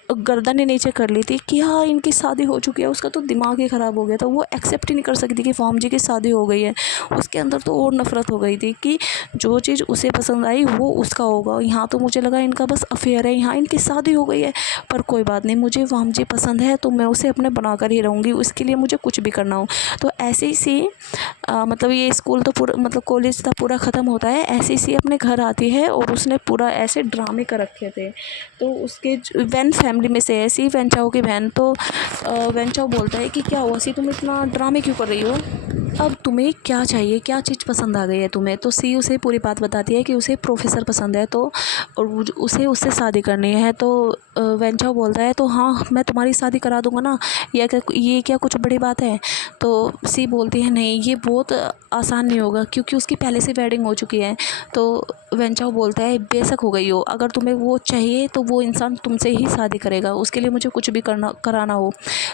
गर्दन ही नीचे कर ली थी कि हाँ इनकी शादी हो चुकी है। उसका तो दिमाग ही ख़राब हो गया था, वो एक्सेप्ट ही नहीं कर सकती कि वाम जी की शादी हो गई है। उसके अंदर तो और नफ़रत हो गई थी कि जो चीज़ उसे पसंद आई वो उसका होगा। यहाँ तो मुझे लगा इनका बस अफेयर है, यहाँ इनकी शादी हो गई है, पर कोई बात नहीं, मुझे वाम जी पसंद है तो मैं उसे अपने बना कर ही रहूँगी, उसके लिए मुझे कुछ भी करना हो। तो ऐसे ही सी मतलब ये स्कूल तो पूरा मतलब कॉलेज था पूरा ख़त्म होता है, ऐसे ही सी अपने घर आती है और उसने पूरा ऐसे ड्रामे कर रखे थे। तो उसके वैन फैमिली में से ऐसी वैन चाओ की बहन, तो वैन चाओ बोलता है कि क्या हुआ सी, तुम इतना ड्रामे क्यों कर रही हो, अब तुम्हें क्या चाहिए, क्या चीज़ पसंद आ गई है तुम्हें। तो सी उसे पूरी बात बताती है कि उसे प्रोफेसर पसंद है, तो और उसे उससे शादी करनी है। तो वैन चाओ बोलता है तो हाँ मैं तुम्हारी शादी करा दूंगा ना, ये क्या कुछ बड़ी बात है। तो सी बोलती है नहीं ये बहुत आसान नहीं होगा क्योंकि उसकी पहले से वेडिंग हो चुकी है। तो वैन चाओ बोलता है बेशक हो गई हो, अगर तुम्हें वो चाहिए तो वो इंसान तुमसे ही शादी करेगा, उसके लिए मुझे कुछ भी कराना हो।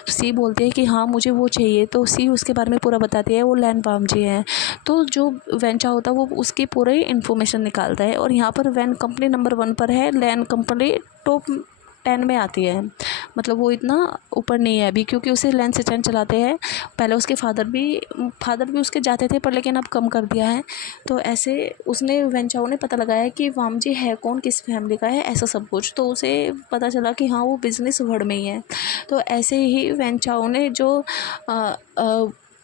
सी बोलती है कि हाँ मुझे वो चाहिए। तो सी उसके बारे में पूरा बताती है, वो लैन वाम जी हैं। तो जो वैन चाओ होता है वो उसकी पूरी इन्फॉर्मेशन निकालता है, और यहाँ पर वैन कंपनी नंबर 1 पर है, लैन कंपनी टॉप 10 में आती है। मतलब वो इतना ऊपर नहीं है अभी, क्योंकि उसे लैन से चैन चलाते हैं। पहले उसके फादर भी उसके जाते थे, पर लेकिन अब कम कर दिया है। तो ऐसे उसने वैन चाओ ने पता लगाया कि वाम जी है कौन, किस फैमिली का है, ऐसा सब कुछ। तो उसे पता चला कि हाँ वो बिज़नेस वर्ल्ड में ही है। तो ऐसे ही वैन चाओ ने जो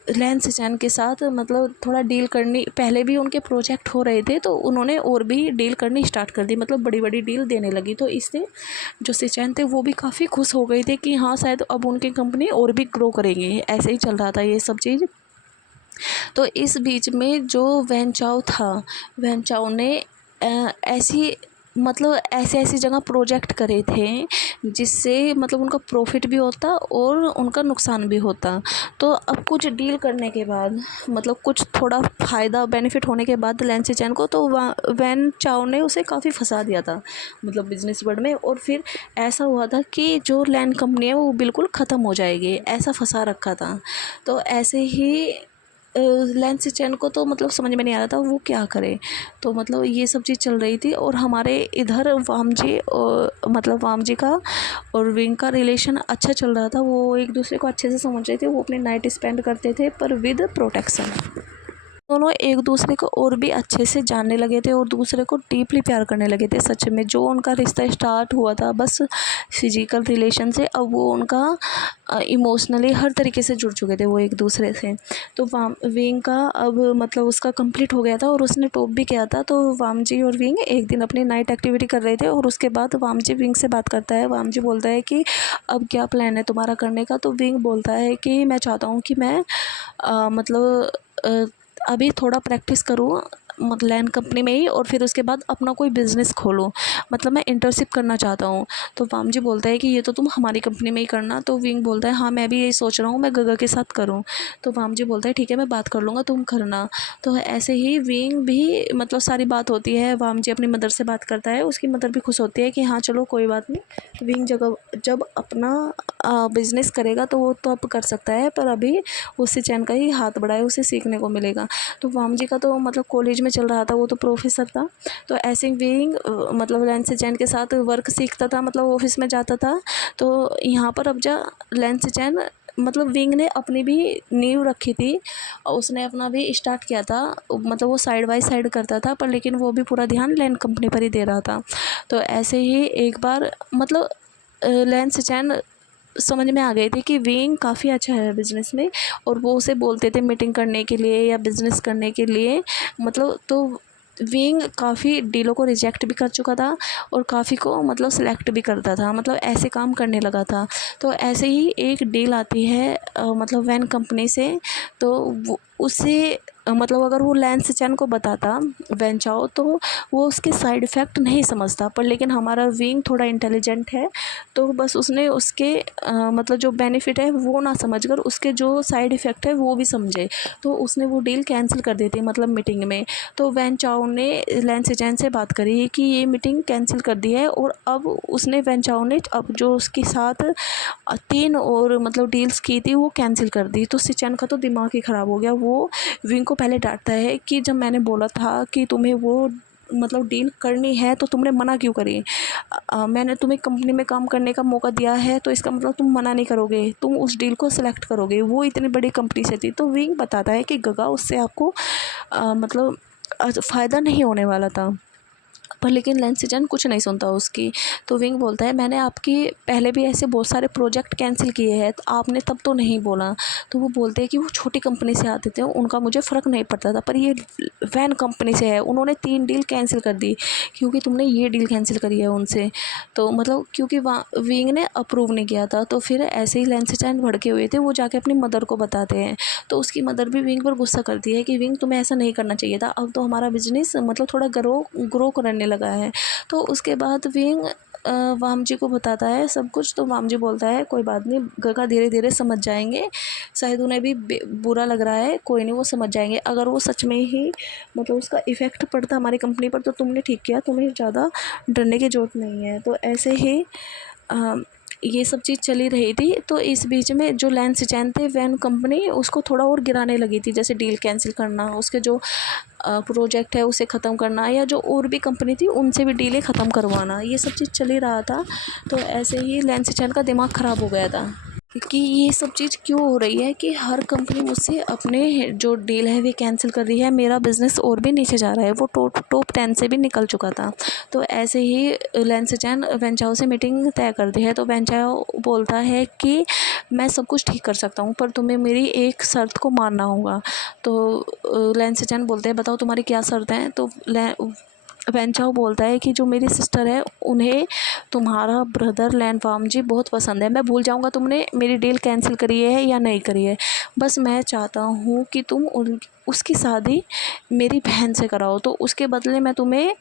लैन सिचैन के साथ मतलब थोड़ा डील करनी, पहले भी उनके प्रोजेक्ट हो रहे थे तो उन्होंने और भी डील करनी स्टार्ट कर दी, मतलब बड़ी बड़ी डील देने लगी। तो इससे जो सिचैन थे वो भी काफ़ी खुश हो गए थे कि हाँ शायद अब उनकी कंपनी और भी ग्रो करेगी। ऐसे ही चल रहा था ये सब चीज़। तो इस बीच में जो वैन चाओ था, वैन चाओ ने ऐसी मतलब ऐसे ऐसी जगह प्रोजेक्ट करे थे जिससे मतलब उनका प्रॉफिट भी होता और उनका नुकसान भी होता। तो अब कुछ डील करने के बाद मतलब कुछ थोड़ा फ़ायदा बेनिफिट होने के बाद लैंसी चैन को, तो वैन चाओ ने उसे काफ़ी फंसा दिया था मतलब बिजनेस वर्ल्ड में। और फिर ऐसा हुआ था कि जो लैंड कंपनी है वो बिल्कुल ख़त्म हो जाएगी, ऐसा फंसा रखा था। तो ऐसे ही लैंसी चैन को तो मतलब समझ में नहीं आ रहा था वो क्या करे। तो मतलब ये सब चीज़ चल रही थी, और हमारे इधर वाम जी और मतलब वाम जी का और विंग का रिलेशन अच्छा चल रहा था। वो एक दूसरे को अच्छे से समझ रहे थे, वो अपने नाइट स्पेंड करते थे पर विद प्रोटेक्शन। दोनों एक दूसरे को और भी अच्छे से जानने लगे थे और दूसरे को डीपली प्यार करने लगे थे सच में। जो उनका रिश्ता स्टार्ट हुआ था बस फिजिकल रिलेशन से, अब वो उनका इमोशनली हर तरीके से जुड़ चुके थे वो एक दूसरे से। तो विंग का अब मतलब उसका कंप्लीट हो गया था और उसने टॉप भी किया था। तो वाम जी और विंग एक दिन अपनी नाइट एक्टिविटी कर रहे थे, और उसके बाद वाम जी विंग से बात करता है। वाम जी बोलता है कि अब क्या प्लान है तुम्हारा करने का। तो विंग बोलता है कि मैं चाहता हूँ कि मैं मतलब अभी थोड़ा प्रैक्टिस करूँ मतलब लैंड कंपनी में ही, और फिर उसके बाद अपना कोई बिज़नेस खोलूँ, मतलब मैं इंटर्नशिप करना चाहता हूँ। तो वाम जी बोलता है कि ये तो तुम हमारी कंपनी में ही करना। तो विंग बोलता है हाँ मैं भी यही सोच रहा हूँ, मैं गगा के साथ करूँ। तो वाम जी बोलता है ठीक है मैं बात कर लूँगा, तुम करना। तो ऐसे ही विंग भी मतलब सारी बात होती है, वाम जी अपनी मदर से बात करता है, उसकी मदर भी खुश होती है कि हाँ चलो कोई बात नहीं, विंग जब अपना बिज़नेस करेगा तो वो तो अब कर सकता है, पर अभी उससे चैन का ही हाथ बढ़ाए, उसे सीखने को मिलेगा। तो वाम जी का तो मतलब कॉलेज में चल रहा था, वो तो प्रोफेसर था। तो ऐसे विंग मतलब लैंसी चैन के साथ वर्क सीखता था, मतलब ऑफिस में जाता था। तो यहाँ पर अब लैंसी चैन मतलब विंग ने अपनी भी नींव रखी थी, और उसने अपना भी स्टार्ट किया था, मतलब वो साइड बाय साइड करता था, पर लेकिन वो भी पूरा ध्यान लैंड कंपनी पर ही दे रहा था। तो ऐसे ही एक बार मतलब लैंसी चैन समझ में आ गए थे कि विंग काफ़ी अच्छा है बिज़नेस में, और वो उसे बोलते थे मीटिंग करने के लिए या बिज़नेस करने के लिए मतलब। तो विंग काफ़ी डीलों को रिजेक्ट भी कर चुका था और काफ़ी को मतलब सेलेक्ट भी करता था, मतलब ऐसे काम करने लगा था। तो ऐसे ही एक डील आती है मतलब वैन कंपनी से। तो वो उसे मतलब अगर वो लैंस चैन को बताता वैन चाओ, तो वो उसके साइड इफ़ेक्ट नहीं समझता, पर लेकिन हमारा विंग थोड़ा इंटेलिजेंट है, तो बस उसने उसके मतलब जो बेनिफिट है वो ना समझकर उसके जो साइड इफ़ेक्ट है वो भी समझे। तो उसने वो डील कैंसिल कर दी थी मतलब मीटिंग में। तो वैन चाओ ने लैंस चैन से बात करी कि ये मीटिंग कैंसिल कर दी है, और अब उसने वैन चाओ ने अब जो उसके साथ 3 और मतलब डील्स की थी वो कैंसिल कर दी। तो सिचैन का तो दिमाग ही ख़राब हो गया। वो विंग को पहले डांटता है कि जब मैंने बोला था कि तुम्हें वो मतलब डील करनी है तो तुमने मना क्यों करी? मैंने तुम्हें कंपनी में काम करने का मौका दिया है तो इसका मतलब तुम मना नहीं करोगे, तुम उस डील को सिलेक्ट करोगे। वो इतनी बड़ी कंपनी से थी। तो विंग बताता है कि गगा उससे आपको मतलब फ़ायदा नहीं होने वाला था। पर लेकिन लेंसजन कुछ नहीं सुनता उसकी। तो विंग बोलता है मैंने आपकी पहले भी ऐसे बहुत सारे प्रोजेक्ट कैंसिल किए हैं, तो आपने तब तो नहीं बोला। तो वो बोलते हैं कि वो छोटी कंपनी से आते थे, उनका मुझे फ़र्क नहीं पड़ता था, पर ये वैन कंपनी से है, उन्होंने 3 डील कैंसिल कर दी क्योंकि तुमने ये डील कैंसिल करी है उनसे। तो मतलब क्योंकि वहाँ विंग ने अप्रूव नहीं किया था। तो फिर ऐसे ही लेंसजन भड़के हुए थे, वो जाके अपनी मदर को बताते हैं। तो उसकी मदर भी विंग पर गुस्सा करती है कि विंग तुम्हें ऐसा नहीं करना चाहिए था, अब तो हमारा बिजनेस मतलब थोड़ा ग्रो ग्रो करने लगा है। तो उसके बाद विंग वामजी को बताता है सब कुछ। तो वामजी बोलता है कोई बात नहीं, गगा धीरे धीरे समझ जाएंगे, शायद उन्हें भी बुरा लग रहा है, कोई नहीं वो समझ जाएंगे। अगर वो सच में ही मतलब उसका इफ़ेक्ट पड़ता हमारी कंपनी पर तो तुमने ठीक किया, तुम्हें ज़्यादा डरने की ज़रूरत नहीं है। तो ऐसे ही ये सब चीज़ चली रही थी। तो इस बीच में जो लेंसजैन थे, वैन कंपनी उसको थोड़ा और गिराने लगी थी, जैसे डील कैंसिल करना, उसके जो प्रोजेक्ट है उसे ख़त्म करना, या जो और भी कंपनी थी उनसे भी डीलें ख़त्म करवाना, ये सब चीज़ चल ही रहा था। तो ऐसे ही लेंसजैन का दिमाग ख़राब हो गया था कि ये सब चीज़ क्यों हो रही है कि हर कंपनी मुझसे अपने जो डील है वे कैंसिल कर रही है, मेरा बिज़नेस और भी नीचे जा रहा है। वो टॉप 10 से भी निकल चुका था। तो ऐसे ही लेंसजैन वेंचाओ से मीटिंग तय करती है। तो वेंचाओ बोलता है कि मैं सब कुछ ठीक कर सकता हूँ, पर तुम्हें मेरी एक शर्त को मानना होगा। तो लेंसजैन बोलते हैं बताओ तुम्हारी क्या शर्त है? तो वेंचाओ बोलता है कि जो मेरी सिस्टर है उन्हें तुम्हारा ब्रदर लैन वामजी बहुत पसंद है। मैं भूल जाऊंगा तुमने मेरी डील कैंसिल करी है या नहीं करी है, बस मैं चाहता हूँ कि तुम उसकी शादी मेरी बहन से कराओ। तो उसके बदले मैं तुम्हें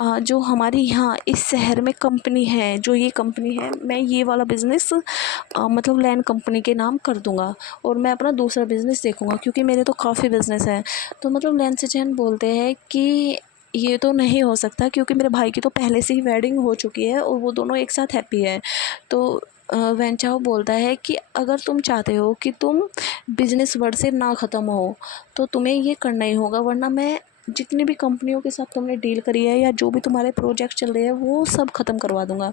जो हमारी यहाँ इस शहर में कंपनी है, जो ये कंपनी है, मैं ये वाला बिज़नेस मतलब लैन कंपनी के नाम कर दूँगा और मैं अपना दूसरा बिज़नेस देखूँगा, क्योंकि मेरे तो काफ़ी बिज़नेस हैं। तो मतलब लेंसजैन बोलते हैं कि ये तो नहीं हो सकता, क्योंकि मेरे भाई की तो पहले से ही वेडिंग हो चुकी है और वो दोनों एक साथ हैप्पी है। तो वेंचाओ बोलता है कि अगर तुम चाहते हो कि तुम बिजनेस वर्ल्ड से ना ख़त्म हो तो तुम्हें ये करना ही होगा, वरना मैं जितनी भी कंपनियों के साथ तुमने डील करी है या जो भी तुम्हारे प्रोजेक्ट चल रहे हैं वो सब ख़त्म करवा दूँगा।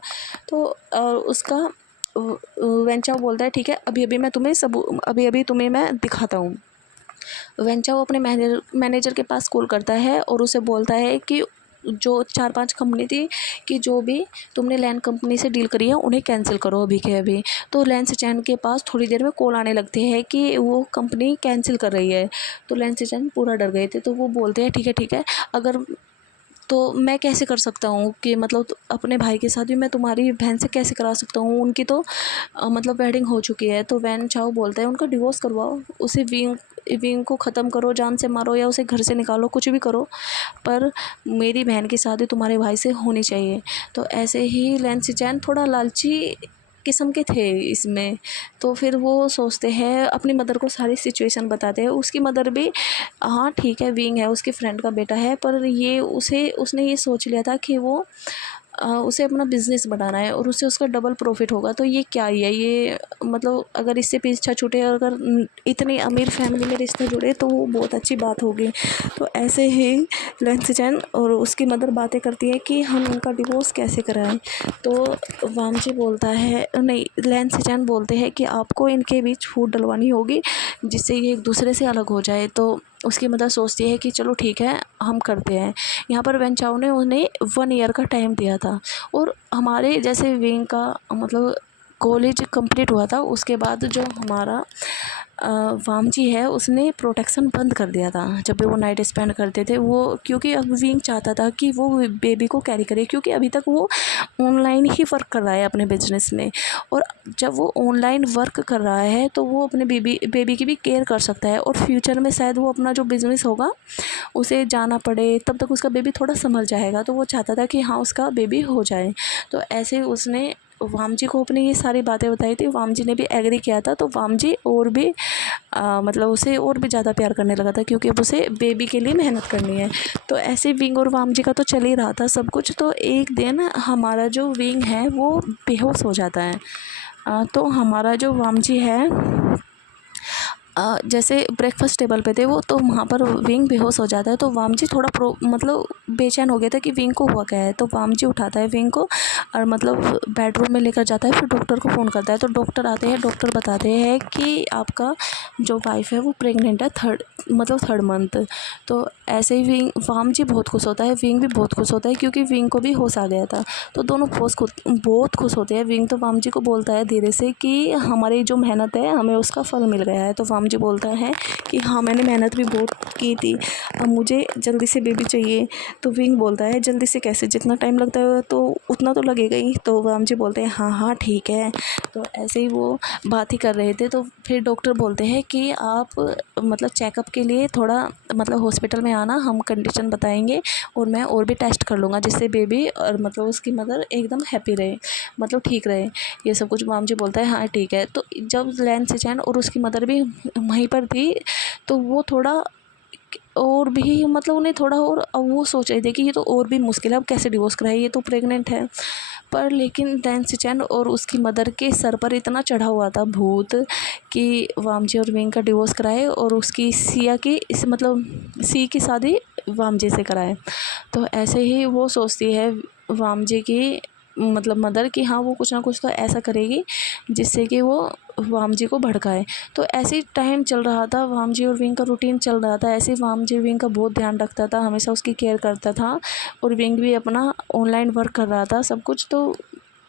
तो उसका वेंचाओ बोलता है ठीक है, अभी अभी मैं तुम्हें सब अभी अभी तुम्हें मैं दिखाता हूँ। वेंचाओ अपने मैनेजर के पास कॉल करता है और उसे बोलता है कि जो 4-5 कंपनी थी कि जो भी तुमने लैंड कंपनी से डील करी है उन्हें कैंसिल करो अभी के अभी। तो लेंसजैन के पास थोड़ी देर में कॉल आने लगते हैं कि वो कंपनी कैंसिल कर रही है। तो लेंसजैन पूरा डर गए थे। तो वो बोलते हैं ठीक है, अगर तो मैं कैसे कर सकता हूँ कि मतलब अपने भाई की शादी मैं तुम्हारी बहन से कैसे करा सकता हूँ, उनकी तो मतलब वेडिंग हो चुकी है। तो वैन चाओ बोलता है उनका डिवोर्स करवाओ, उसे विंग विंग को ख़त्म करो, जान से मारो या उसे घर से निकालो, कुछ भी करो, पर मेरी बहन की शादी तुम्हारे भाई से होनी चाहिए। तो ऐसे ही लेंसजैन थोड़ा लालची किस्म के थे इसमें। तो फिर वो सोचते हैं, अपनी मदर को सारी सिचुएशन बताते हैं। उसकी मदर भी हाँ ठीक है, विंग है उसकी फ्रेंड का बेटा है, पर ये उसने ये सोच लिया था कि वो उसे अपना बिज़नेस बनाना है और उससे उसका डबल प्रॉफिट होगा। तो ये क्या ही है, ये मतलब अगर इससे पीछा छूटे और अगर इतनी अमीर फैमिली में रिश्ता जुड़े तो वो बहुत अच्छी बात होगी। तो ऐसे ही लेंसजैन और उसकी मदर बातें करती है कि हम इनका डिवोर्स कैसे कराएं। तो वामजी बोलता है नहीं, लेंसजैन बोलते हैं कि आपको इनके बीच फूट डलवानी होगी जिससे ये एक दूसरे से अलग हो जाए। तो उसकी मदर सोचती है कि चलो ठीक है हम करते हैं। यहाँ पर वेंचाओ ने उन्हें 1 ईयर का टाइम दिया था और हमारे जैसे विंग का मतलब कॉलेज कंप्लीट हुआ था उसके बाद जो हमारा वामजी है उसने प्रोटेक्शन बंद कर दिया था जब भी वो नाइट स्पेंड करते थे वो, क्योंकि अब विंग चाहता था कि वो बेबी को कैरी करे, क्योंकि अभी तक वो ऑनलाइन ही वर्क कर रहा है अपने बिजनेस में। और जब वो ऑनलाइन वर्क कर रहा है तो वो अपने बेबी की भी केयर कर सकता है और फ्यूचर में शायद वो अपना जो बिज़नेस होगा उसे जाना पड़े, तब तक उसका बेबी थोड़ा संभल जाएगा। तो वो चाहता था कि हाँ उसका बेबी हो जाए। तो ऐसे उसने वामजी को अपनी ये सारी बातें बताई थी, वामजी ने भी एग्री किया था। तो वामजी और भी मतलब उसे और भी ज़्यादा प्यार करने लगा था, क्योंकि अब उसे बेबी के लिए मेहनत करनी है। तो ऐसे विंग और वामजी का तो चल ही रहा था सब कुछ। तो एक दिन हमारा जो विंग है वो बेहोश हो जाता है। तो हमारा जो वामजी है जैसे ब्रेकफास्ट टेबल पे थे वो, तो वहाँ पर विंग बेहोश हो जाता है। तो वामजी थोड़ा मतलब बेचैन हो गया था कि विंग को हुआ क्या है। तो वामजी उठाता है विंग को और मतलब बेडरूम में लेकर जाता है, फिर डॉक्टर को फ़ोन करता है। तो डॉक्टर आते हैं, डॉक्टर बताते हैं कि आपका जो वाइफ़ है वो प्रेग्नेंट है, थर्ड मंथ। तो ऐसे ही विंग वामजी बहुत खुश होता है, विंग भी बहुत खुश होता है क्योंकि विंग को भी होश आ गया था। तो दोनों बहुत खुश होते हैं। विंग तो वामजी को बोलता है धीरे से कि हमारी जो मेहनत है हमें उसका फल मिल गया है। तो वामजी बोलता है कि हाँ, मैंने मेहनत भी बहुत की थी, अब मुझे जल्दी से बेबी चाहिए। तो विंग बोलता है जल्दी से कैसे, जितना टाइम लगता है तो उतना तो लगेगा ही। तो वामजी बोलते हैं हाँ हाँ ठीक है। तो ऐसे ही वो बात ही कर रहे थे। तो फिर डॉक्टर बोलते हैं कि आप मतलब चेकअप के लिए थोड़ा मतलब हॉस्पिटल में आना, हम कंडीशन बताएंगे और मैं और भी टेस्ट कर लूँगा जिससे बेबी और मतलब उसकी मदर एकदम हैप्पी रहे, मतलब ठीक रहे। ये सब कुछ वामजी बोलता है हाँ ठीक है। तो जब लैन सिचैन और उसकी मदर भी वहीं पर थी, तो वो थोड़ा और भी मतलब उन्हें थोड़ा और, अब वो सोच रहे थे कि ये तो और भी मुश्किल है, अब कैसे डिवोर्स कराए, ये तो प्रेग्नेंट है। पर लेकिन लैन सिचैन और उसकी मदर के सर पर इतना चढ़ा हुआ था भूत कि वामजी और विंग का डिवोर्स कराए और उसकी सिया की इस मतलब सी की शादी वामजी से कराए। तो ऐसे ही वो सोचती है वामजी की मतलब मदर कि हाँ वो कुछ ना कुछ तो ऐसा करेगी जिससे कि वो वामजी को भड़काए। तो ऐसे ही टाइम चल रहा था, वामजी और विंग का रूटीन चल रहा था। ऐसे ही वामजी विंग का बहुत ध्यान रखता था, हमेशा उसकी केयर करता था और विंग भी अपना ऑनलाइन वर्क कर रहा था सब कुछ। तो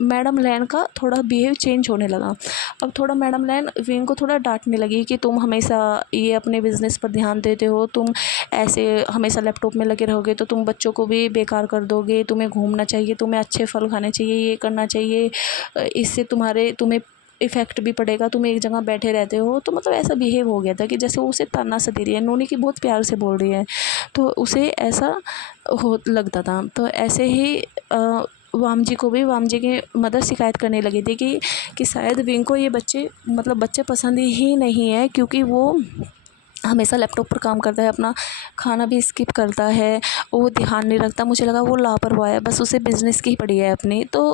मैडम लैन का थोड़ा बिहेव चेंज होने लगा। अब थोड़ा मैडम लैन विंग को थोड़ा डांटने लगी कि तुम हमेशा ये अपने बिज़नेस पर ध्यान देते हो, तुम ऐसे हमेशा लैपटॉप में लगे रहोगे तो तुम बच्चों को भी बेकार कर दोगे, तुम्हें घूमना चाहिए, तुम्हें अच्छे फल खाने चाहिए, ये करना चाहिए, इससे तुम्हें इफ़ेक्ट भी पड़ेगा, तुम एक जगह बैठे रहते हो। तो मतलब ऐसा बिहेव हो गया था कि जैसे वो उसे ताना सा दे रही है, नोनी की बहुत प्यार से बोल रही है, तो उसे ऐसा हो लगता था। तो ऐसे ही वामजी को भी वामजी की मदर शिकायत करने लगी थी कि शायद विंग को ये बच्चे पसंद ही नहीं है क्योंकि वो हमेशा लैपटॉप पर काम करता है, अपना खाना भी स्किप करता है, वो ध्यान नहीं रखता, मुझे लगा वो लापरवाह है, बस उसे बिज़नेस की ही पड़ी है अपनी। तो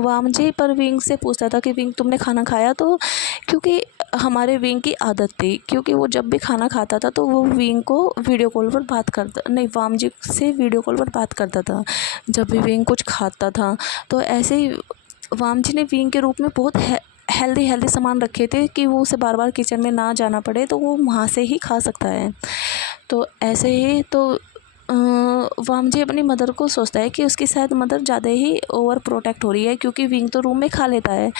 वामजी पर विंग से पूछता था कि विंग तुमने खाना खाया? तो क्योंकि हमारे विंग की आदत थी, क्योंकि वो जब भी खाना खाता था तो वो विंग को वीडियो कॉल पर बात करता नहीं वामजी से वीडियो कॉल पर बात करता था जब भी विंग कुछ खाता था। तो ऐसे ही वामजी ने विंग के रूप में बहुत हेल्दी सामान रखे थे कि वो उसे बार बार किचन में ना जाना पड़े, तो वो वहाँ से ही खा सकता है। तो ऐसे ही तो वामजी अपनी मदर को सोचता है कि उसकी शायद मदर ज़्यादा ही ओवर प्रोटेक्ट हो रही है क्योंकि विंग तो रूम में खा लेता है।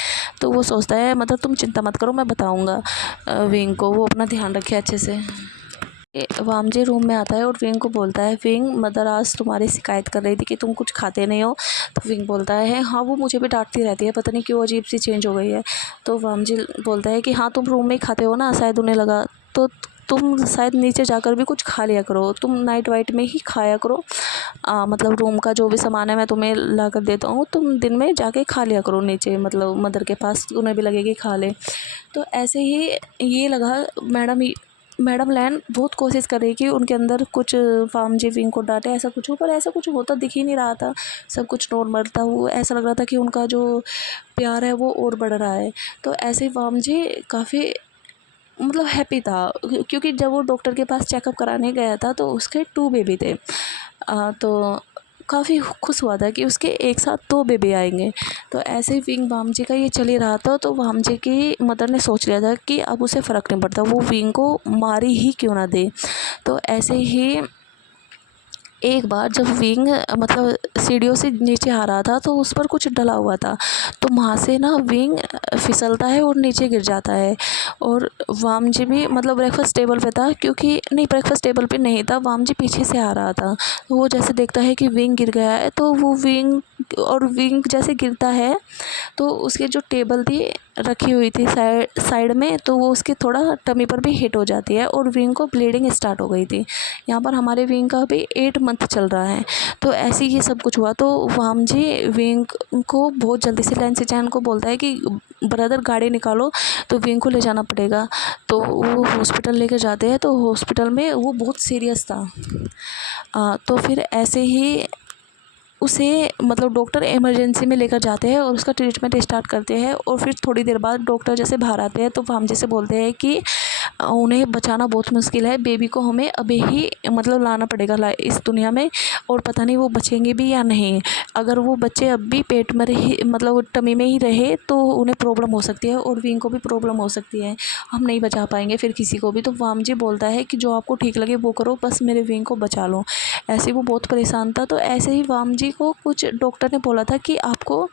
तो वो सोचता है मदर तुम चिंता मत करो, मैं बताऊँगा विंग को, वो अपना ध्यान रखे अच्छे से। वामजी रूम में आता है और विंग को बोलता है विंग मदर आज तुम्हारी शिकायत कर रही थी कि तुम कुछ खाते नहीं हो। तो विंग बोलता है हाँ वो मुझे भी डांटती रहती है, पता नहीं क्यों अजीब सी चेंज हो गई है। तो वामजी बोलता है कि हाँ तुम रूम में ही खाते हो ना, शायद उन्हें लगा, तो तुम शायद नीचे जाकर भी कुछ खा लिया करो, तुम नाइट वाइट में ही खाया करो, मतलब रूम का जो भी सामान है मैं तुम्हें ला कर देता हूँ, तुम दिन में जाके खा लिया करो नीचे, मतलब मदर के पास, उन्हें भी लगेगी खा ले। तो ऐसे ही ये लगा मैडम लैन बहुत कोशिश कर रही कि उनके अंदर कुछ वामजी विंग को डांटे, ऐसा कुछ हो, पर ऐसा कुछ होता दिख ही नहीं रहा था, सब कुछ नॉर्मल था। वो ऐसा लग रहा था कि उनका जो प्यार है वो और बढ़ रहा है। तो ऐसे ही वामजी काफ़ी मतलब हैप्पी था क्योंकि जब वो डॉक्टर के पास चेकअप कराने गया था तो उसके 2 बेबी थे। तो काफ़ी खुश हुआ था कि उसके एक साथ 2 बेबी आएंगे। तो ऐसे ही विंग वामजी का ये चल ही रहा था। तो वामजी की मदर ने सोच लिया था कि अब उसे फ़र्क नहीं पड़ता, वो विंग को मारी ही क्यों ना दे। तो ऐसे ही एक बार जब विंग मतलब सीढ़ियों से नीचे आ रहा था तो उस पर कुछ डला हुआ था, तो वहाँ से ना विंग फिसलता है और नीचे गिर जाता है। और वामजी भी मतलब ब्रेकफास्ट टेबल पे था, क्योंकि नहीं ब्रेकफास्ट टेबल पे नहीं था, वामजी पीछे से आ रहा था। तो वो जैसे देखता है कि विंग गिर गया है, तो वो विंग जैसे गिरता है तो उसकी जो टेबल थी रखी हुई थी साइड में, तो वो उसके थोड़ा टमी पर भी हिट हो जाती है और विंग को ब्लीडिंग स्टार्ट हो गई थी। यहाँ पर हमारे विंग का भी 8 मंथ चल रहा है। तो ऐसे ही ये सब कुछ हुआ। तो वामजी विंग को बहुत जल्दी से लैन सिचैन को बोलता है कि ब्रदर गाड़ी निकालो, तो विंग को ले जाना पड़ेगा। तो वो हॉस्पिटल लेकर जाते हैं, तो हॉस्पिटल में वो बहुत सीरियस था। तो फिर ऐसे ही उसे मतलब डॉक्टर इमरजेंसी में लेकर जाते हैं और उसका ट्रीटमेंट स्टार्ट करते हैं। और फिर थोड़ी देर बाद डॉक्टर जैसे बाहर आते हैं तो वामजी से बोलते हैं कि उन्हें बचाना बहुत मुश्किल है। बेबी को हमें अभी ही मतलब लाना पड़ेगा इस दुनिया में, और पता नहीं वो बचेंगे भी या नहीं। अगर वो बच्चे अब भी पेट में ही मतलब टमी में ही रहे तो उन्हें प्रॉब्लम हो सकती है और विंग को भी प्रॉब्लम हो सकती है, हम नहीं बचा पाएंगे फिर किसी को भी। तो वाम जी बोलता है कि जो आपको ठीक लगे वो करो, बस मेरे विंग को बचा लो। ऐसे वो बहुत परेशान था। तो ऐसे ही वाम जी को कुछ डॉक्टर ने बोला था कि आपको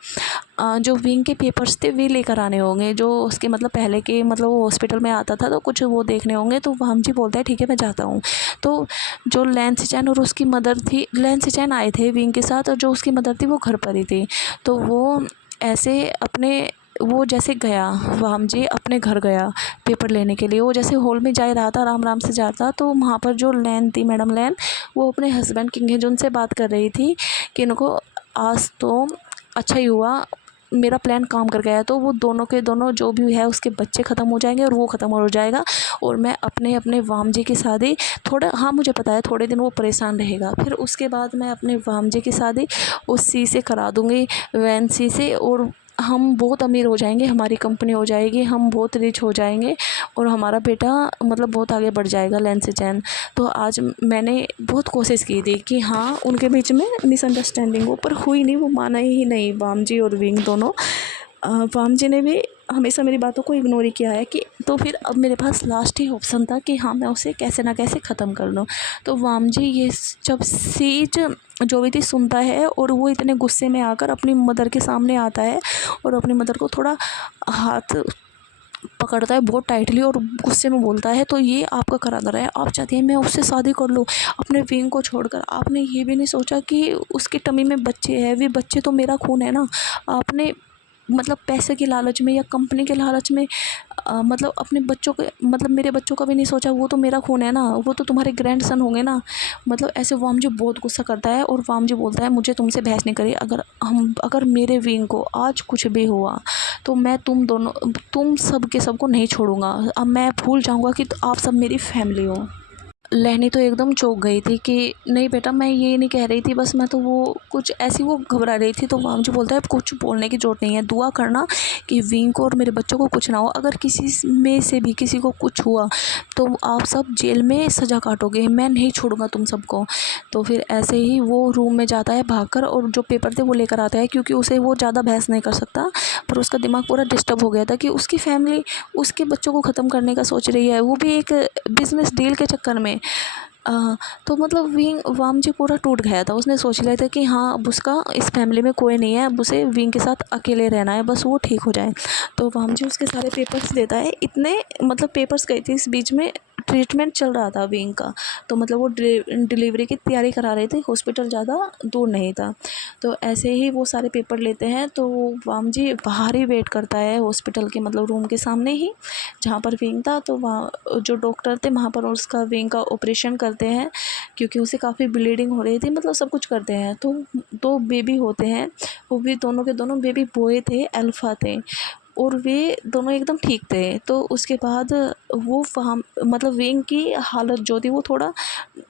जो विंग के पेपर्स थे वे लेकर आने होंगे, जो उसके मतलब पहले के मतलब वो हॉस्पिटल में आता था तो कुछ वो देखने होंगे। तो वाम जी बोलता है ठीक है मैं जाता हूँ। तो जो लैंस चैन और उसकी मदर थी, लैंस चैन आए थे विंग के साथ और जो उसकी मदर थी वो घर पर ही थी। तो वो ऐसे अपने वो जैसे गया, वाम जी अपने घर गया पेपर लेने के लिए। वो जैसे हॉल में जा रहा था, आराम आराम से जा रहा था, तो वहाँ पर जो लैन थी, मैडम लैन, वो अपने हस्बैंड किंग हेजन से बात कर रही थी कि इनको आज तो अच्छा ही हुआ, मेरा प्लान काम कर गया। तो वो दोनों के दोनों जो भी है उसके बच्चे ख़त्म हो जाएंगे और वो ख़त्म हो जाएगा, और मैं अपने अपने वाम जी की शादी थोड़ा, हाँ मुझे पता है थोड़े दिन वो परेशान रहेगा, फिर उसके बाद मैं अपने वाम जी की शादी उस सी से करा दूँगी, वैन सी से, और हम बहुत अमीर हो जाएंगे, हमारी कंपनी हो जाएगी, हम बहुत रिच हो जाएंगे और हमारा बेटा मतलब बहुत आगे बढ़ जाएगा, लैंसी चैन। तो आज मैंने बहुत कोशिश की थी कि हाँ उनके बीच में मिसअंडरस्टैंडिंग हो, पर हुई नहीं, वो माना ही नहीं वाम जी और विंग दोनों। वाम जी ने भी हमेशा मेरी बातों को इग्नोर ही किया है कि, तो फिर अब मेरे पास लास्ट ही ऑप्शन था कि हाँ मैं उसे कैसे ना कैसे ख़त्म कर लूँ। तो वाम जी ये जब सीज जो भी थी सुनता है और वो इतने गुस्से में आकर अपनी मदर के सामने आता है और अपनी मदर को थोड़ा हाथ पकड़ता है बहुत टाइटली और गुस्से में बोलता है, तो ये आपका करार है, आप चाहती हैं मैं उससे शादी कर लूँ अपने विंग को छोड़कर। आपने ये भी नहीं सोचा कि उसकी टमी में बच्चे हैं, वे बच्चे तो मेरा खून है ना। आपने मतलब पैसे के लालच में या कंपनी के लालच में मतलब अपने बच्चों के मतलब मेरे बच्चों का भी नहीं सोचा, वो तो मेरा खून है ना, वो तो तुम्हारे ग्रैंड सन होंगे ना। मतलब ऐसे वाम जी बहुत गुस्सा करता है और वाम जी बोलता है मुझे तुमसे बहस नहीं करी, अगर मेरे विंग को आज कुछ भी हुआ तो मैं तुम सब के सबको नहीं छोड़ूंगा। अब मैं भूल जाऊंगा कि आप सब मेरी फैमिली हो। लहनी तो एकदम चौंक गई थी कि नहीं बेटा मैं ये नहीं कह रही थी, बस मैं तो वो कुछ ऐसी वो घबरा रही थी। तो वाम जी बोलता है कुछ बोलने की ज़रूरत नहीं है, दुआ करना कि विंग को और मेरे बच्चों को कुछ ना हो, अगर किसी में से भी किसी को कुछ हुआ तो आप सब जेल में सज़ा काटोगे, मैं नहीं छोड़ूंगा तुम सबको। तो फिर ऐसे ही वो रूम में जाता है भागकर और जो पेपर थे वो लेकर आता है, क्योंकि उसे वो ज़्यादा बहस नहीं कर सकता, पर उसका दिमाग पूरा डिस्टर्ब हो गया था कि उसकी फैमिली उसके बच्चों को ख़त्म करने का सोच रही है, वो भी एक बिजनेस डील के चक्कर में। तो मतलब विंग वाम जी पूरा टूट गया था, उसने सोच लिया था कि हाँ अब उसका इस फैमिली में कोई नहीं है, अब उसे विंग के साथ अकेले रहना है, बस वो ठीक हो जाए। तो वाम जी उसके सारे पेपर्स देता है, इतने मतलब पेपर्स गए थे, इस बीच में ट्रीटमेंट चल रहा था विंग का, तो मतलब वो डिलीवरी की तैयारी करा रहे थे, हॉस्पिटल ज़्यादा दूर नहीं था। तो ऐसे ही वो सारे पेपर लेते हैं, तो वाम जी बाहर ही वेट करता है हॉस्पिटल के मतलब रूम के सामने ही जहाँ पर विंग था। तो वहाँ जो डॉक्टर थे वहाँ पर उसका विंग का ऑपरेशन करते हैं, क्योंकि उसे काफ़ी ब्लीडिंग हो रही थी, मतलब सब कुछ करते हैं। तो दो बेबी होते हैं, वो भी दोनों के दोनों बेबी बॉय थे, अल्फ़ा थे, और वे दोनों एकदम ठीक थे। तो उसके बाद वो वहाँ मतलब विंग की हालत जो थी वो थोड़ा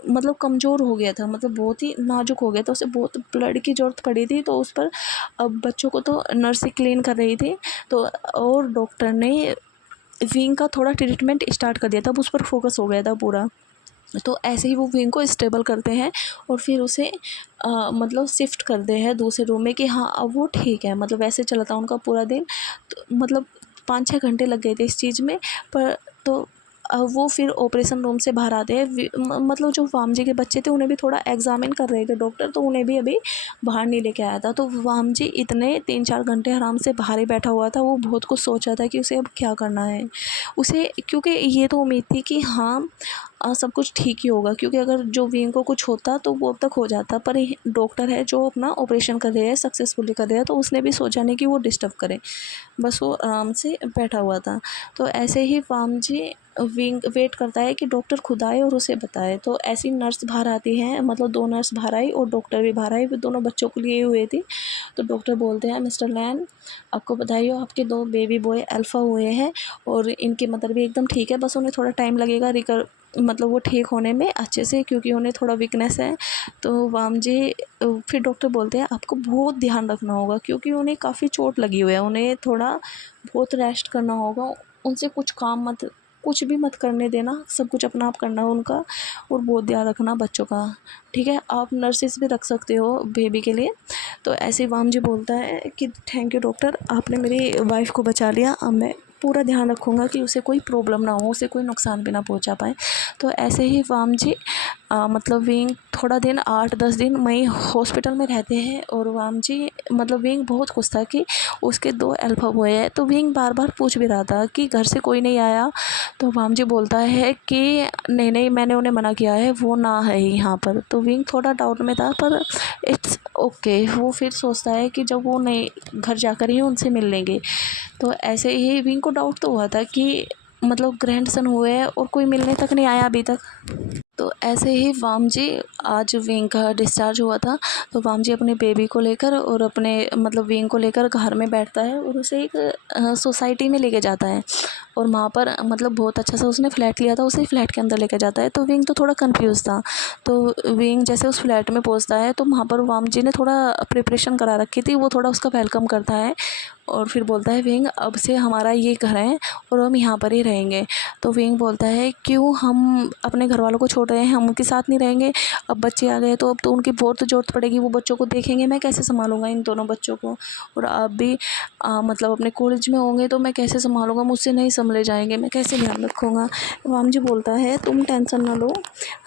मतलब कमज़ोर हो गया था, मतलब बहुत ही नाजुक हो गया था, उसे बहुत ब्लड की ज़रूरत पड़ी थी। तो उस पर अब बच्चों को तो नर्स ही क्लीन कर रही थी, तो और डॉक्टर ने विंग का थोड़ा ट्रीटमेंट स्टार्ट कर दिया था, अब उस पर फोकस हो गया था पूरा। तो ऐसे ही वो विंग को स्टेबल करते हैं और फिर उसे मतलब शिफ्ट करते हैं दूसरे रूम में कि हाँ अब वो ठीक है। मतलब ऐसे चला था उनका पूरा दिन, तो मतलब 5-6 घंटे लग गए थे इस चीज़ में। पर तो वो फिर ऑपरेशन रूम से बाहर आते हैं, मतलब जो वाम जी के बच्चे थे उन्हें भी थोड़ा एग्जामिन कर रहे थे डॉक्टर, तो उन्हें भी अभी बाहर नहीं लेके आया था। तो वाम जी इतने 3-4 घंटे आराम से बाहर ही बैठा हुआ था, वो बहुत कुछ सोच रहा था कि उसे अब क्या करना है उसे, क्योंकि ये तो उम्मीद थी कि हाँ सब कुछ ठीक ही होगा, क्योंकि अगर जो विंग को कुछ होता तो वो अब तक हो जाता, पर डॉक्टर है जो अपना ऑपरेशन कर रहे हैं, सक्सेसफुली कर रहे हैं, तो उसने भी सोचा नहीं कि वो डिस्टर्ब करे, बस वो आराम से बैठा हुआ था। तो ऐसे ही वाम जी विंग वेट करता है कि डॉक्टर खुद आए और उसे बताए। तो ऐसी नर्स बाहर आती हैं, मतलब 2 नर्स बाहर आई और डॉक्टर भी बाहर आई, वो दोनों बच्चों को लिए हुए थी। तो डॉक्टर बोलते हैं मिस्टर लैन आपको बधाई हो, आपके 2 बेबी बॉय अल्फ़ा हुए हैं और इनकी मदर भी एकदम ठीक है, बस उन्हें थोड़ा टाइम लगेगा मतलब वो ठीक होने में अच्छे से, क्योंकि उन्हें थोड़ा वीकनेस है। तो वाम जी फिर डॉक्टर बोलते हैं आपको बहुत ध्यान रखना होगा, क्योंकि उन्हें काफ़ी चोट लगी हुई है, उन्हें थोड़ा बहुत रेस्ट करना होगा, उनसे कुछ काम मत कुछ भी मत करने देना, सब कुछ अपना आप करना उनका, और बहुत ध्यान रखना बच्चों का, ठीक है। आप नर्सेस भी रख सकते हो बेबी के लिए। तो ऐसे ही वाम जी बोलता है कि थैंक यू डॉक्टर, आपने मेरी वाइफ़ को बचा लिया, अब मैं पूरा ध्यान रखूँगा कि उसे कोई प्रॉब्लम ना हो, उसे कोई नुकसान भी ना पहुँचा पाए। तो ऐसे ही वाम जी मतलब विंग थोड़ा दिन 8-10 दिन वहीं हॉस्पिटल में रहते हैं, और वाम जी मतलब विंग बहुत खुश था कि उसके 2 अल्फा बॉय है। तो विंग बार बार पूछ भी रहा था कि घर से कोई नहीं आया। तो वाम जी बोलता है कि नहीं नहीं, मैंने उन्हें मना किया है, वो ना है यहाँ पर। तो विंग थोड़ा डाउट में था, पर इट्स ओके। वो फिर सोचता है कि जब वो नहीं घर जाकर ही उनसे मिल लेंगे। तो ऐसे ही विंग को डाउट तो हुआ था कि मतलब ग्रैंडसन हुए हैं और कोई मिलने तक नहीं आया अभी तक। तो ऐसे ही वाम जी आज विंग का डिस्चार्ज हुआ था। तो वाम जी अपने बेबी को लेकर और अपने मतलब विंग को लेकर घर में बैठता है, और उसे एक सोसाइटी में लेके जाता है, और वहाँ पर मतलब बहुत अच्छा सा उसने फ्लैट लिया था, उसे फ्लैट के अंदर लेके जाता है। तो विंग तो थोड़ा कंफ्यूज था। तो विंग जैसे उस फ्लैट में पहुँचता है, तो वहाँ पर वाम जी ने थोड़ा प्रिपरेशन करा रखी थी, वो थोड़ा उसका वेलकम करता है, और फिर बोलता है विंग अब से हमारा ये घर है और हम यहाँ पर ही रहेंगे। तो विंग बोलता है क्यों, हम अपने घर वालों को छोड़ रहे हैं, हम उनके साथ नहीं रहेंगे? अब बच्चे आ गए तो अब तो उनकी बहुत ज़रूरत पड़ेगी, वो बच्चों को देखेंगे, मैं कैसे संभालूंगा इन दोनों बच्चों को? और आप भी मतलब अपने कॉलेज में होंगे तो मैं कैसे संभालूंगा, मुझसे नहीं संभले जाएंगे, मैं कैसे ध्यान रखूँगा? वाम जी बोलता है तुम टेंशन ना लो,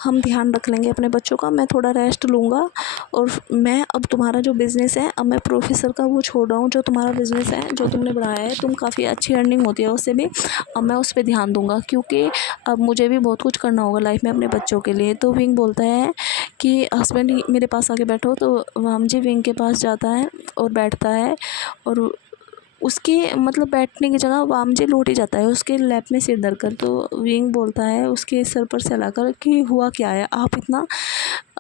हम ध्यान रख लेंगे अपने बच्चों का, मैं थोड़ा रेस्ट लूँगा, और मैं अब तुम्हारा जो बिज़नेस है, अब मैं प्रोफेसर का वो छोड़ रहा हूँ, जो तुम्हारा बिज़नेस है जो तुमने बढ़ाया है, तुम काफ़ी अच्छी अर्निंग होती है उससे भी, अब मैं उस पर ध्यान दूँगा, क्योंकि अब मुझे भी बहुत कुछ करना होगा लाइफ में अपने बच्चों के लिए। तो विंग बोलता है कि हस्बैंड मेरे पास आके बैठो। तो वाम जी विंग के पास जाता है और बैठता है, और उसके मतलब बैठने की जगह वाम जी लौट ही जाता है उसके लैप में सिर धर कर। तो विंग बोलता है उसके सर पर सहलाकर कि हुआ क्या है, आप इतना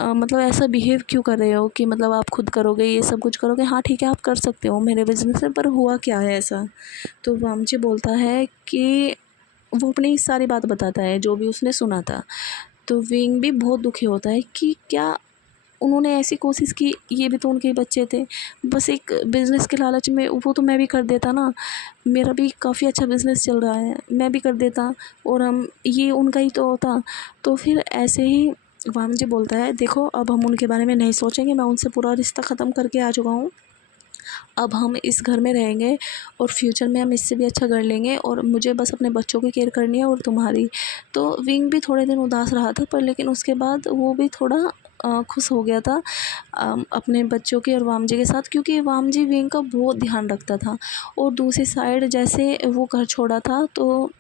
मतलब ऐसा बिहेव क्यों कर रहे हो कि मतलब आप खुद करोगे, ये सब कुछ करोगे, हाँ ठीक है आप कर सकते हो मेरे बिजनेस में, पर हुआ क्या है ऐसा? तो वाम जी बोलता है कि वो अपनी सारी बात बताता है जो भी उसने सुना था। तो विंग भी बहुत दुखी होता है कि क्या उन्होंने ऐसी कोशिश की, ये भी तो उनके ही बच्चे थे, बस एक बिज़नेस के लालच में, वो तो मैं भी कर देता ना, मेरा भी काफ़ी अच्छा बिज़नेस चल रहा है, मैं भी कर देता, और हम ये उनका ही तो होता। तो फिर ऐसे ही वाम जी बोलता है देखो अब हम उनके बारे में नहीं सोचेंगे, मैं उनसे पूरा रिश्ता ख़त्म करके आ चुका हूँ, अब हम इस घर में रहेंगे और फ्यूचर में हम इससे भी अच्छा कर लेंगे, और मुझे बस अपने बच्चों की केयर करनी है और तुम्हारी। तो विंग भी थोड़े दिन उदास रहा था, पर लेकिन उसके बाद वो भी थोड़ा खुश हो गया था अपने बच्चों के और वाम जी के साथ, क्योंकि वाम जी विंग का बहुत ध्यान रखता था। और दूसरी साइड जैसे वो घर छोड़ा था, तो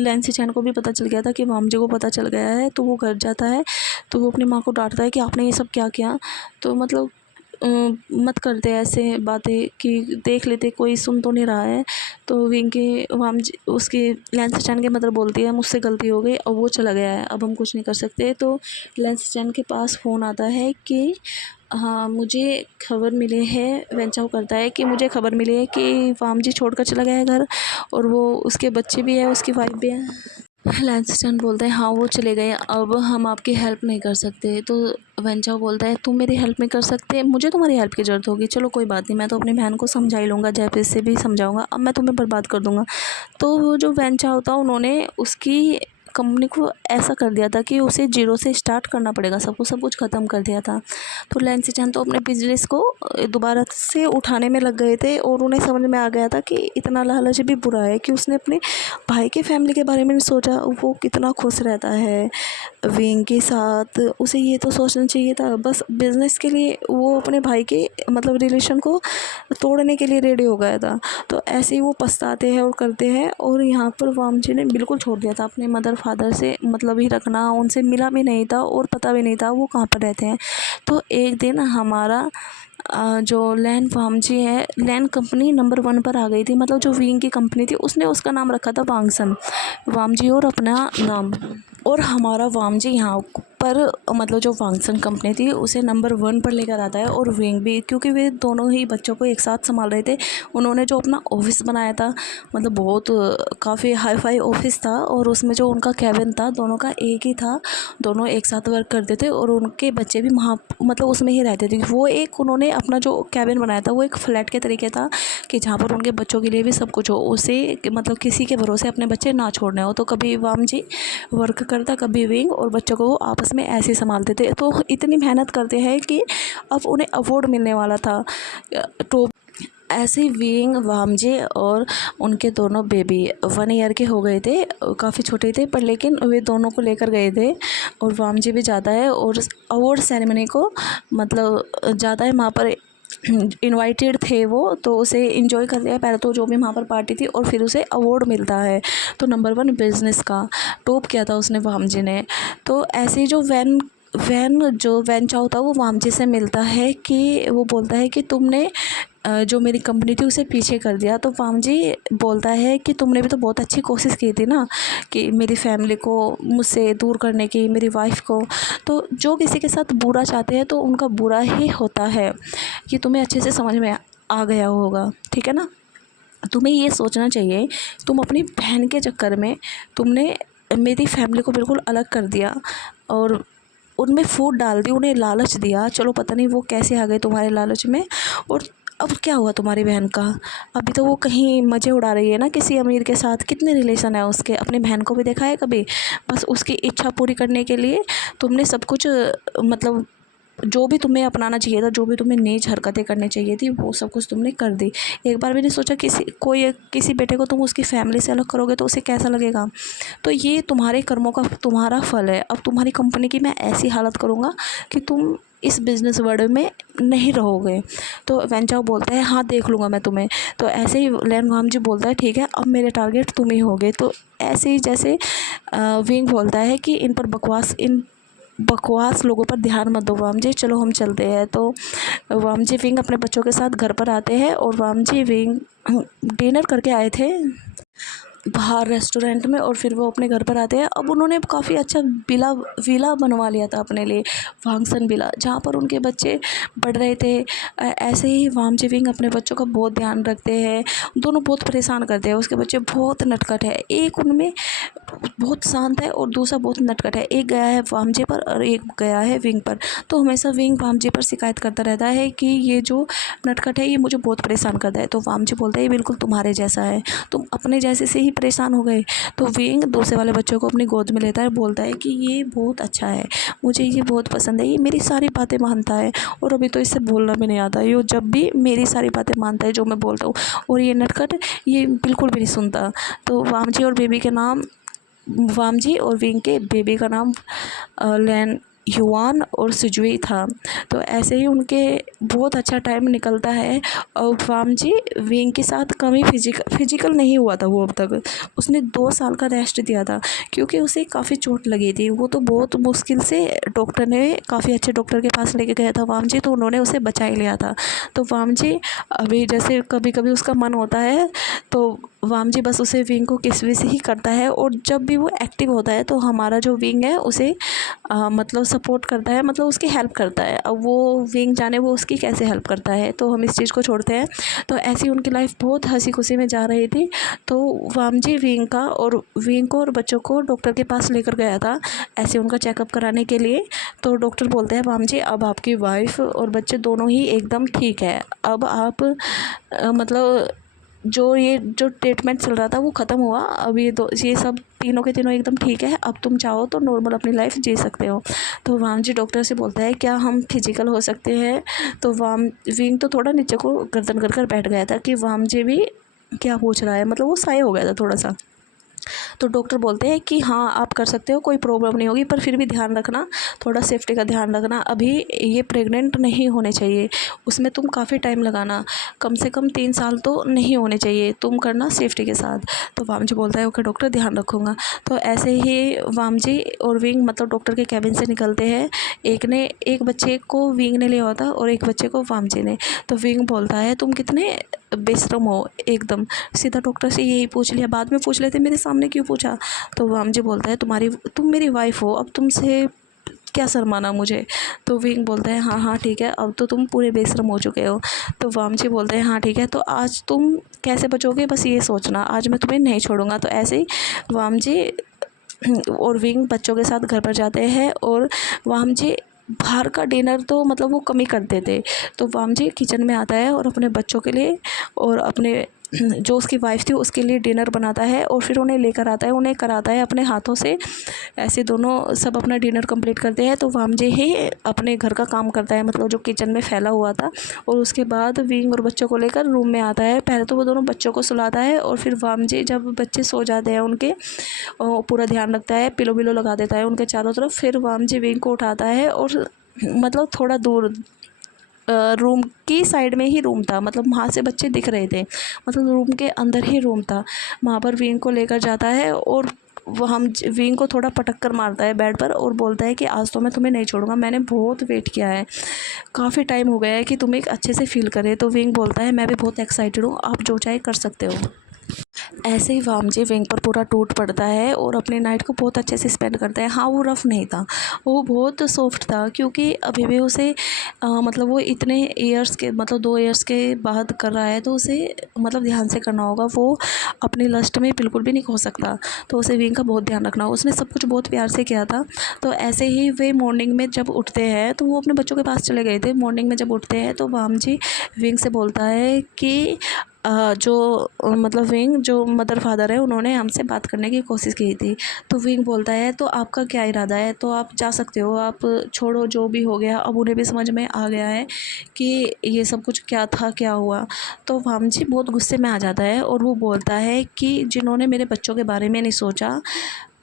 लैंसी चैन को भी पता चल गया था कि वाम जी को पता चल गया है। तो वो घर जाता है, तो वो अपनी माँ को डांटता है कि आपने ये सब क्या किया। तो मतलब मत करते ऐसे बातें कि देख लेते कोई सुन तो नहीं रहा है। तो विंकी वाम उसकी लैंस चैन की मदर बोलती है मुझसे गलती हो गई, अब वो चला गया है, अब हम कुछ नहीं कर सकते। तो लैंस चैन के पास फ़ोन आता है कि हाँ मुझे खबर मिली है, वेंचाओ करता है कि मुझे खबर मिली है कि वाम जी छोड़ कर चला गया है घर, और वो उसके बच्चे भी है, उसकी वाइफ भी है। लैंसस्टन बोलता है हाँ वो चले गए, अब हम आपकी हेल्प नहीं कर सकते। तो वेंचाओ बोलता है तुम मेरी हेल्प नहीं कर सकते, मुझे तुम्हारी हेल्प की ज़रूरत होगी, चलो कोई बात नहीं, मैं तो अपनी बहन को समझा ही लूँगा, जैपनीज़ से भी समझाऊँगा, अब मैं तुम्हें बर्बाद कर दूँगा। तो वो जो वेंचाओ था उन्होंने उसकी कंपनी को ऐसा कर दिया था कि उसे जीरो से स्टार्ट करना पड़ेगा, सब कुछ ख़त्म कर दिया था। तो लैंसस्टन तो अपने बिजनेस को दोबारा से उठाने में लग गए थे, और उन्हें समझ में आ गया था कि इतना लालच भी बुरा है, कि उसने अपने भाई के फैमिली के बारे में नहीं सोचा, वो कितना खुश रहता है विंग के साथ, उसे ये तो सोचना चाहिए था, बस बिज़नेस के लिए वो अपने भाई के मतलब रिलेशन को तोड़ने के लिए रेडी हो गया था। तो ऐसे ही वो पछताते हैं और करते हैं, और यहाँ पर वाम जी ने बिल्कुल छोड़ दिया था अपने मदर फादर से मतलब ही रखना, उनसे मिला भी नहीं था और पता भी नहीं था वो कहाँ पर रहते हैं। तो एक दिन हमारा जो लैंड वाम जी है, लैंड कंपनी नंबर 1 पर आ गई थी, मतलब जो विंग की कंपनी थी उसने उसका नाम रखा था वांगसन, वाम जी और अपना नाम। और हमारा वाम जी यहाँ पर मतलब जो वांगसन कंपनी थी उसे नंबर 1 पर लेकर आता है, और विंग भी, क्योंकि वे दोनों ही बच्चों को एक साथ संभाल रहे थे। उन्होंने जो अपना ऑफिस बनाया था, मतलब बहुत काफ़ी हाई फाई ऑफिस था, और उसमें जो उनका कैबिन था दोनों का एक ही था। दोनों एक साथ वर्क करते थे और उनके बच्चे भी वहाँ मतलब उसमें ही रहते थे। वो एक उन्होंने अपना जो कैबिन बनाया था वो एक फ्लैट के तरीके था कि जहाँ पर उनके बच्चों के लिए भी सब कुछ हो, उसे मतलब किसी के भरोसे अपने बच्चे ना छोड़ने हो। तो कभी वाम जी वर्क करता, कभी विंग, और बच्चों को वो आपस में ऐसे ही संभालते थे। तो इतनी मेहनत करते हैं कि अब उन्हें अवार्ड मिलने वाला था। तो ऐसे ही विंग, वामजे और उनके दोनों बेबी 1 ईयर के हो गए थे, काफ़ी छोटे थे, पर लेकिन वे दोनों को लेकर गए थे। और वामजे भी जाता है और अवार्ड सेरेमनी को मतलब जाता है वहाँ पर। इनवाइटेड थे वो, तो उसे इंजॉय कर लिया पहले तो जो भी वहाँ पर पार्टी थी, और फिर उसे अवार्ड मिलता है। तो नंबर 1 बिजनेस का टॉप किया था उसने, वामजी ने। तो ऐसे ही जो वैन चाओ था वो वामजी से मिलता है कि वो बोलता है कि तुमने जो मेरी कंपनी थी उसे पीछे कर दिया। तो वामजी बोलता है कि तुमने भी तो बहुत अच्छी कोशिश की थी ना, कि मेरी फैमिली को मुझसे दूर करने की, मेरी वाइफ को। तो जो किसी के साथ बुरा चाहते हैं तो उनका बुरा ही होता है, ये तुम्हें अच्छे से समझ में आ गया होगा, ठीक है ना। तुम्हें ये सोचना चाहिए, तुम अपनी बहन के चक्कर में तुमने मेरी फैमिली को बिल्कुल अलग कर दिया, और उनमें फूट डाल दी, उन्हें लालच दिया। चलो पता नहीं वो कैसे आ गए तुम्हारे लालच में। और अब क्या हुआ तुम्हारी बहन का? अभी तो वो कहीं मज़े उड़ा रही है ना किसी अमीर के साथ। कितने रिलेशन है उसके? अपनी बहन को भी देखा है कभी? बस उसकी इच्छा पूरी करने के लिए तुमने सब कुछ मतलब जो भी तुम्हें अपनाना चाहिए था, जो भी तुम्हें नीच हरकतें करनी चाहिए थी, वो सब कुछ तुमने कर दी। एक बार भी नहीं सोचा किसी बेटे को तुम उसकी फैमिली से अलग करोगे तो उसे कैसा लगेगा? तो ये तुम्हारे कर्मों का तुम्हारा फल है। अब तुम्हारी कंपनी की मैं ऐसी हालत करूँगा कि तुम इस बिज़नेस वर्ल्ड में नहीं रहोगे। तो वेंचाओ बोलता है हाँ देख लूँगा मैं तुम्हें। तो ऐसे ही लैन वाम जी बोलता है ठीक है, अब मेरे टारगेट तुम ही होगे। तो ऐसे ही जैसे विंग बोलता है कि इन बकवास लोगों पर ध्यान मत दो वाम जी, चलो हम चलते हैं। तो वाम जी विंग अपने बच्चों के साथ घर पर आते हैं, और वाम जी विंग डिनर करके आए थे बाहर रेस्टोरेंट में, और फिर वो अपने घर पर आते हैं। अब उन्होंने काफ़ी अच्छा विला बनवा लिया था अपने लिए, वांगसन विला, जहाँ पर उनके बच्चे बढ़ रहे थे। ऐसे ही वाम जी विंग अपने बच्चों का बहुत ध्यान रखते हैं। दोनों बहुत परेशान करते हैं, उसके बच्चे बहुत नटखट है। एक उनमें बहुत शांत है और दूसरा बहुत नटखट है। एक गया है वामजे पर और एक गया है विंग पर। तो हमेशा विंग वामजे पर शिकायत करता रहता है कि ये जो नटखट है ये मुझे बहुत परेशान करता है। तो वामजे बोलता है ये बिल्कुल तुम्हारे जैसा है, तुम अपने जैसे से ही परेशान हो गए। तो विंग दूसरे वाले बच्चों को अपनी गोद में लेता है, बोलता है कि ये बहुत अच्छा है, मुझे ये बहुत पसंद है, ये मेरी सारी बातें मानता है, और अभी तो इससे बोलना भी नहीं आता, ये जब भी मेरी सारी बातें मानता है जो मैं बोलता हूँ। और ये नटखट ये बिल्कुल भी नहीं सुनता। तो वामजी और विंग के बेबी का नाम लैन युआन और सुजुई था। तो ऐसे ही उनके बहुत अच्छा टाइम निकलता है। और वामजी विंग के साथ कभी फिजिकल नहीं हुआ था वो अब तक। उसने 2 साल का रेस्ट दिया था क्योंकि उसे काफ़ी चोट लगी थी। वो तो बहुत मुश्किल से डॉक्टर ने काफ़ी अच्छे डॉक्टर के पास लेके गया था वामजी, तो उन्होंने उसे बचा ही लिया था। तो वामजी अभी जैसे कभी कभी उसका मन होता है तो वामजी बस उसे विंग को किस विस ही करता है, और जब भी वो एक्टिव होता है तो हमारा जो विंग है उसे मतलब सपोर्ट करता है, मतलब उसकी हेल्प करता है। अब वो विंग जाने वो उसकी कैसे हेल्प करता है, तो हम इस चीज़ को छोड़ते हैं। तो ऐसी उनकी लाइफ बहुत हंसी खुशी में जा रही थी। तो वामजी विंग को और बच्चों को डॉक्टर के पास लेकर गया था ऐसे उनका चेकअप कराने के लिए। तो डॉक्टर बोलते हैं वामजी अब आपकी वाइफ और बच्चे दोनों ही एकदम ठीक है, अब आप मतलब जो ट्रीटमेंट चल रहा था वो ख़त्म हुआ, अब ये सब तीनों के तीनों एकदम ठीक है, अब तुम चाहो तो नॉर्मल अपनी लाइफ जी सकते हो। तो वाम जी डॉक्टर से बोलता है क्या हम फिजिकल हो सकते हैं? तो विंग तो थोड़ा नीचे को गर्दन कर बैठ गया था कि वाम जी भी क्या पूछ रहा है, मतलब वो साए हो गया था थोड़ा सा। तो डॉक्टर बोलते हैं कि हाँ आप कर सकते हो, कोई प्रॉब्लम नहीं होगी, पर फिर भी ध्यान रखना, थोड़ा सेफ्टी का ध्यान रखना, अभी ये प्रेग्नेंट नहीं होने चाहिए, उसमें तुम काफ़ी टाइम लगाना, कम से कम 3 साल तो नहीं होने चाहिए, तुम करना सेफ्टी के साथ। तो वामजी बोलता है ओके डॉक्टर ध्यान रखूँगा। तो ऐसे ही वामजी और विंग मतलब डॉक्टर के कैबिन से निकलते हैं। एक बच्चे को विंग ने लिया हुआ था और एक बच्चे को वामजी ने। तो विंग बोलता है तुम कितने बेशरम हो एकदम, सीधा डॉक्टर से यही पूछ लिया, बाद में पूछ लेते मेरे सामने क्यों पूछा। तो वामजी बोलता है तुम मेरी वाइफ हो, अब तुमसे क्या शर्माना मुझे। तो विंग बोलता है हाँ हाँ ठीक है, अब तो तुम पूरे बेशर्म हो चुके हो। तो वामजी बोलते हैं हाँ ठीक है, तो आज तुम कैसे बचोगे बस ये सोचना, आज मैं तुम्हें नहीं छोड़ूंगा। तो ऐसे ही वामजी और विंग बच्चों के साथ घर पर जाते हैं। और वामजी बाहर का डिनर तो मतलब वो कम ही करते थे। तो वामजी किचन में आता है और अपने बच्चों के लिए और अपने जो उसकी वाइफ थी उसके लिए डिनर बनाता है और फिर उन्हें लेकर आता है, उन्हें कराता है अपने हाथों से। ऐसे दोनों सब अपना डिनर कंप्लीट करते हैं। तो वामजे ही अपने घर का काम करता है, मतलब जो किचन में फैला हुआ था। और उसके बाद विंग और बच्चों को लेकर रूम में आता है। पहले तो वो दोनों बच्चों को सुलाता है और फिर वामजे जब बच्चे सो जाते हैं उनके पूरा ध्यान रखता है, पिलो बिलो लगा देता है उनके चारों तरफ। फिर वामजे विंग को उठाता है और मतलब थोड़ा दूर रूम की साइड में ही रूम था, मतलब वहाँ से बच्चे दिख रहे थे, मतलब रूम के अंदर ही रूम था। वहाँ पर विंग को लेकर जाता है और वो हम विंग को थोड़ा पटक कर मारता है बेड पर और बोलता है कि आज तो मैं तुम्हें नहीं छोड़ूंगा, मैंने बहुत वेट किया है, काफ़ी टाइम हो गया है कि तुम एक अच्छे से फील करे। तो विंग बोलता है मैं भी बहुत एक्साइटेड हूँ, आप जो चाहे कर सकते हो। ऐसे ही वामजी विंग पर पूरा टूट पड़ता है और अपने नाइट को बहुत अच्छे से स्पेंड करता है। हाँ वो रफ़ नहीं था, वो बहुत सॉफ्ट था, क्योंकि अभी भी उसे मतलब वो इतने ईयर्स के मतलब 2 ईयर्स के बाद कर रहा है, तो उसे मतलब ध्यान से करना होगा, वो अपनी लस्ट में बिल्कुल भी नहीं खो सकता। तो उसे विंग का बहुत ध्यान रखना, उसने सब कुछ बहुत प्यार से किया था। तो ऐसे ही वे मॉर्निंग में जब उठते हैं, तो वो अपने बच्चों के पास चले गए थे। मॉर्निंग में जब उठते हैं तो वामजी विंग से बोलता है कि जो मतलब विंग जो मदर फादर है उन्होंने हमसे बात करने की कोशिश की थी। तो विंग बोलता है तो आपका क्या इरादा है, तो आप जा सकते हो, आप छोड़ो जो भी हो गया। अब उन्हें भी समझ में आ गया है कि ये सब कुछ क्या था क्या हुआ। तो वामजी बहुत गुस्से में आ जाता है और वो बोलता है कि जिन्होंने मेरे बच्चों के बारे में नहीं सोचा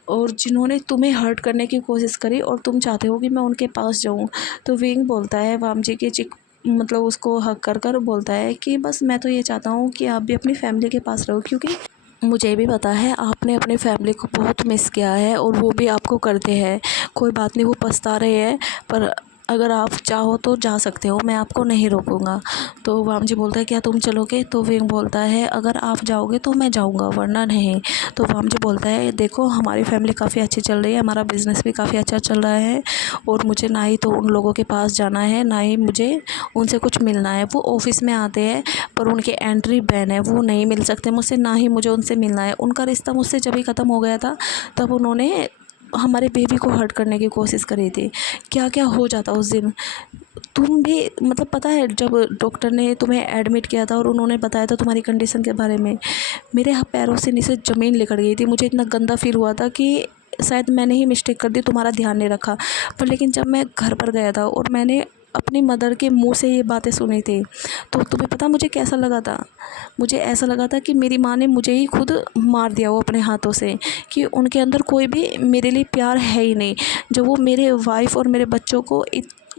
और जिन्होंने तुम्हें हर्ट करने की कोशिश करी और तुम चाहते हो कि मैं उनके पास जाऊं। तो विंग बोलता है वामजी के चिक मतलब उसको हक कर कर बोलता है कि बस मैं तो ये चाहता हूँ कि आप भी अपनी फैमिली के पास रहो, क्योंकि मुझे भी पता है आपने अपनी फैमिली को बहुत मिस किया है और वो भी आपको करते हैं। कोई बात नहीं, वो पछता रहे हैं, पर अगर आप चाहो तो जा सकते हो, मैं आपको नहीं रोकूंगा। तो वामजी बोलता है क्या तुम चलोगे। तो विंग बोलता है अगर आप जाओगे तो मैं जाऊंगा, वरना नहीं। तो वामजी बोलता है देखो हमारी फैमिली काफ़ी अच्छी चल रही है, हमारा बिज़नेस भी काफ़ी अच्छा चल रहा है और मुझे ना ही तो उन लोगों के पास जाना है, ना ही मुझे उनसे कुछ मिलना है। वो ऑफिस में आते हैं पर उनकी एंट्री बैन है, वो नहीं मिल सकते मुझसे, ना ही मुझे उनसे मिलना है। उनका रिश्ता मुझसे जब ही ख़त्म हो गया था तब उन्होंने हमारे बेबी को हर्ट करने की कोशिश करी थी। क्या क्या हो जाता उस दिन, तुम भी मतलब पता है जब डॉक्टर ने तुम्हें एडमिट किया था और उन्होंने बताया था तुम्हारी कंडीशन के बारे में, मेरे पैरों से नीचे ज़मीन लिकड़ गई थी। मुझे इतना गंदा फील हुआ था कि शायद मैंने ही मिस्टेक कर दी, तुम्हारा ध्यान नहीं रखा। पर लेकिन जब मैं घर पर गया था और मैंने अपनी मदर के मुंह से ये बातें सुनी थी, तो तुम्हें पता मुझे कैसा लगा था। मुझे ऐसा लगा था कि मेरी माँ ने मुझे ही खुद मार दिया वो अपने हाथों से, कि उनके अंदर कोई भी मेरे लिए प्यार है ही नहीं। जो वो मेरे वाइफ और मेरे बच्चों को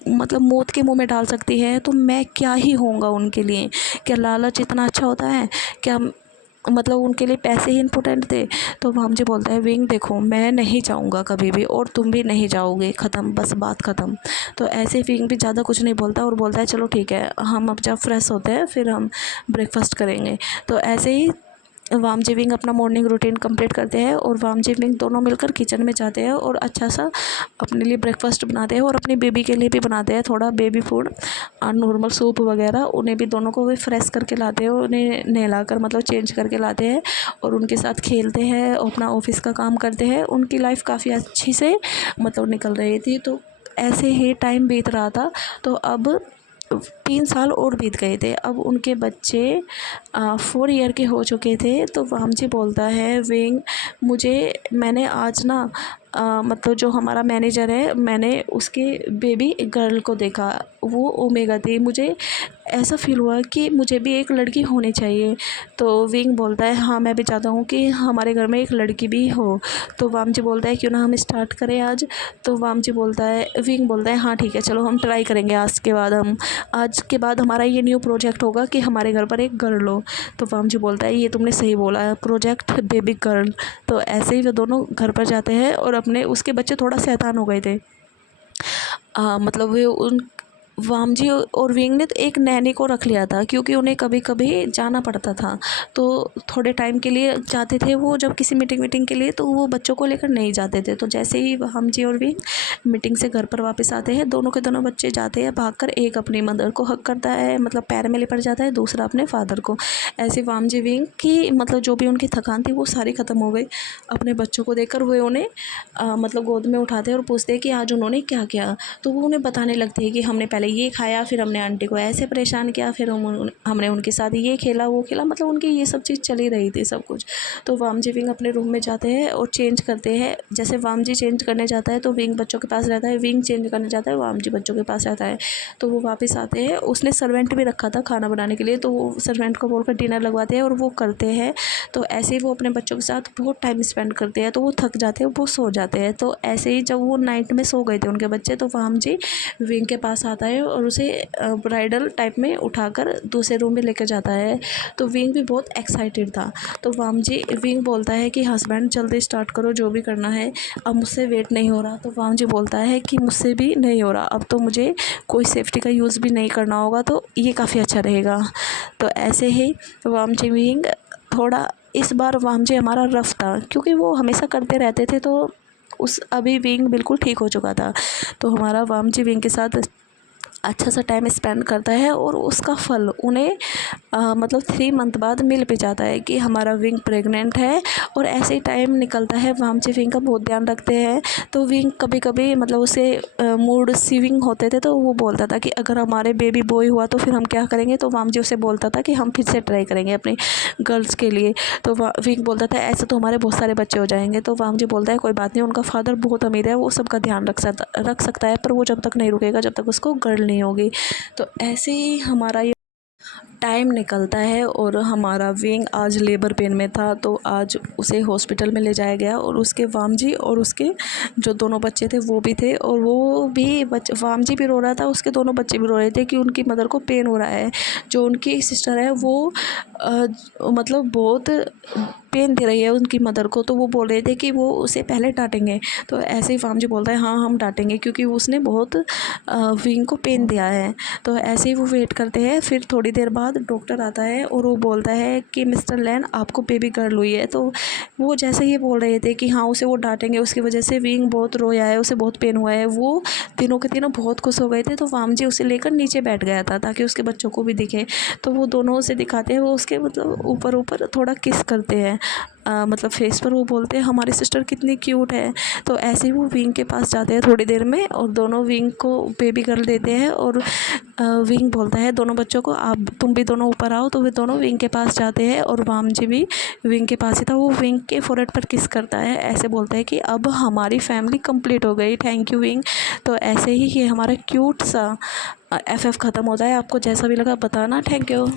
मतलब मौत के मुंह में डाल सकती है, तो मैं क्या ही होऊंगा उनके लिए। क्या लालच इतना अच्छा होता है क्या, मतलब उनके लिए पैसे ही इम्पोर्टेंट थे। तो वो मुझे बोलता है विंग देखो मैं नहीं जाऊंगा कभी भी और तुम भी नहीं जाओगे, ख़त्म, बस बात ख़त्म। तो ऐसे विंग भी ज़्यादा कुछ नहीं बोलता और बोलता है चलो ठीक है, हम अब जब फ्रेश होते हैं फिर हम ब्रेकफास्ट करेंगे। तो ऐसे ही वामजी विंग अपना मॉर्निंग रूटीन कंप्लीट करते हैं और वामजी विंग दोनों मिलकर किचन में जाते हैं और अच्छा सा अपने लिए ब्रेकफास्ट बनाते हैं और अपनी बेबी के लिए भी बनाते हैं थोड़ा बेबी फूड और नॉर्मल सूप वगैरह। उन्हें भी दोनों को वे फ्रेश करके लाते हैं, उन्हें नहलाकर मतलब चेंज करके लाते हैं और उनके साथ खेलते हैं, अपना ऑफिस का काम करते हैं। उनकी लाइफ काफ़ी अच्छी से मतलब निकल रही थी। तो ऐसे ही टाइम बीत रहा था। तो अब 3 साल और बीत गए थे, अब उनके बच्चे 4 ईयर के हो चुके थे। तो वामजी बोलता है विंग मैंने आज ना मतलब जो हमारा मैनेजर है, मैंने उसके बेबी गर्ल को देखा, वो ओमेगा थी। मुझे ऐसा फील हुआ कि मुझे भी एक लड़की होनी चाहिए। तो विंग बोलता है हाँ मैं भी चाहता हूँ कि हमारे घर में एक लड़की भी हो। तो वामजी बोलता है क्यों ना हम स्टार्ट करें आज। तो वामजी बोलता है विंग बोलता है हाँ ठीक है चलो हम ट्राई करेंगे, आज के बाद हमारा ये न्यू प्रोजेक्ट होगा कि हमारे घर पर एक गर्ल हो। तो वामजी बोलता है ये तुमने सही बोला है, प्रोजेक्ट बेबी गर्ल। तो ऐसे ही वो दोनों घर पर जाते हैं और अपने उसके बच्चे थोड़ा शैतान हो गए थे, मतलब वे वामजी और विंग ने तो एक नैनी को रख लिया था, क्योंकि उन्हें कभी कभी जाना पड़ता था। तो थोड़े टाइम के लिए जाते थे वो, जब किसी मीटिंग के लिए, तो वो बच्चों को लेकर नहीं जाते थे। तो जैसे ही वामजी और विंग मीटिंग से घर पर वापस आते हैं, दोनों के दोनों बच्चे जाते हैं भागकर, एक अपनी मदर को हक करता है, मतलब पैर में लिपट जाता है, दूसरा अपने फादर को। ऐसे वामजी विंग की मतलब जो भी उनकी थकान थी वो सारी ख़त्म हो गई। अपने बच्चों को देखकर वो उन्हें मतलब गोद में उठाते हैं और पूछते हैं कि आज उन्होंने क्या किया। तो वो उन्हें बताने लगती है कि हमने पहले ये खाया, फिर हमने आंटी को ऐसे परेशान किया, फिर हमने उनके साथ ये खेला वो खेला, मतलब उनकी ये सब चीज़ चली रही थी सब कुछ। तो वामजी विंग अपने रूम में जाते हैं और चेंज करते हैं। जैसे वामजी चेंज करने जाता है तो विंग बच्चों के पास रहता है, विंग चेंज करने जाता है वामजी बच्चों के पास रहता है। तो वो वापस आते हैं, उसने सर्वेंट भी रखा था खाना बनाने के लिए, तो वो सर्वेंट को बोलकर डिनर लगवाते हैं और वो करते हैं। तो ऐसे ही वो अपने बच्चों के साथ बहुत टाइम स्पेंड करते हैं, तो वो थक जाते हैं, वो सो जाते हैं। तो ऐसे ही जब वो नाइट में सो गए थे उनके बच्चे, तो वामजी विंग के पास आता है और उसे ब्राइडल टाइप में उठाकर दूसरे रूम में लेकर जाता है। तो विंग भी बहुत एक्साइटेड था। तो विंग बोलता है कि हस्बैंड जल्दी स्टार्ट करो जो भी करना है, अब मुझसे वेट नहीं हो रहा। तो वामजी बोलता है कि मुझसे भी नहीं हो रहा, अब तो मुझे कोई सेफ्टी का यूज़ भी नहीं करना होगा, तो ये काफ़ी अच्छा रहेगा। तो ऐसे ही वामजी विंग थोड़ा, इस बार वामजी हमारा रफ था, क्योंकि वो हमेशा करते रहते थे। तो अभी विंग बिल्कुल ठीक हो चुका था। तो हमारा वामजी विंग के साथ अच्छा सा टाइम स्पेंड करता है और उसका फल उन्हें मतलब 3 मंथ बाद मिल भी जाता है कि हमारा विंग प्रेग्नेंट है। और ऐसे ही टाइम निकलता है, वामजी विंग का बहुत ध्यान रखते हैं। तो विंग कभी कभी मतलब उसे मूड स्विंग होते थे, तो वो बोलता था कि अगर हमारे बेबी बॉय हुआ तो फिर हम क्या करेंगे। तो वामजी उसे बोलता था कि हम फिर से ट्राई करेंगे अपनी गर्ल्स के लिए। तो विंग बोलता था ऐसे तो हमारे बहुत सारे बच्चे हो जाएंगे। तो वामजी बोलता है कोई बात नहीं, उनका फादर बहुत अमीर है, वो सबका ध्यान रख सकता है, पर वो जब तक नहीं रुकेगा जब तक उसको गर्ल नहीं होगी। तो ऐसे ही हमारा ये टाइम निकलता है और हमारा विंग आज लेबर पेन में था। तो आज उसे हॉस्पिटल में ले जाया गया और उसके वामजी और उसके जो दोनों बच्चे थे वो भी थे। और वो भी वामजी भी रो रहा था, उसके दोनों बच्चे भी रो रहे थे कि उनकी मदर को पेन हो रहा है। जो उनकी सिस्टर है वो मतलब बहुत पेन दे रही है उनकी मदर को। तो वो बोल रहे थे कि वो उसे पहले डांटेंगे। तो ऐसे ही वामजी बोलता है हाँ हम डांटेंगे, क्योंकि उसने बहुत विंग को पेन दिया है। तो ऐसे ही वो वेट करते हैं। फिर थोड़ी देर बाद डॉक्टर आता है और वो बोलता है कि मिस्टर लैन आपको बेबी गर्ल हुई है। तो वो जैसे ही बोल रहे थे कि हाँ उसे वो डांटेंगे, उसकी वजह से विंग बहुत रोया है, उसे बहुत पेन हुआ है, वो तीनों के तीनों बहुत खुश हो गए थे। तो वामजी उसे लेकर नीचे बैठ गया था ताकि उसके बच्चों को भी दिखे। तो वो दोनों उसे दिखाते हैं, वो उसके मतलब ऊपर ऊपर थोड़ा किस करते हैं, मतलब फेस पर। वो बोलते हैं हमारी सिस्टर कितनी क्यूट है। तो ऐसे ही वो विंग के पास जाते हैं थोड़ी देर में और दोनों विंग को बेबी गर्ल देते हैं। और विंग बोलता है दोनों बच्चों को आप तुम भी दोनों ऊपर आओ। तो वे दोनों विंग के पास जाते हैं और वामजी भी विंग के पास ही था। वो विंग के फोrehead पर किस करता है, ऐसे बोलता है कि अब हमारी फैमिली कंप्लीट हो गई, थैंक यू विंग। तो ऐसे ही ये हमारा क्यूट सा FF ख़त्म होता है। आपको जैसा भी लगा बताना। Thank you.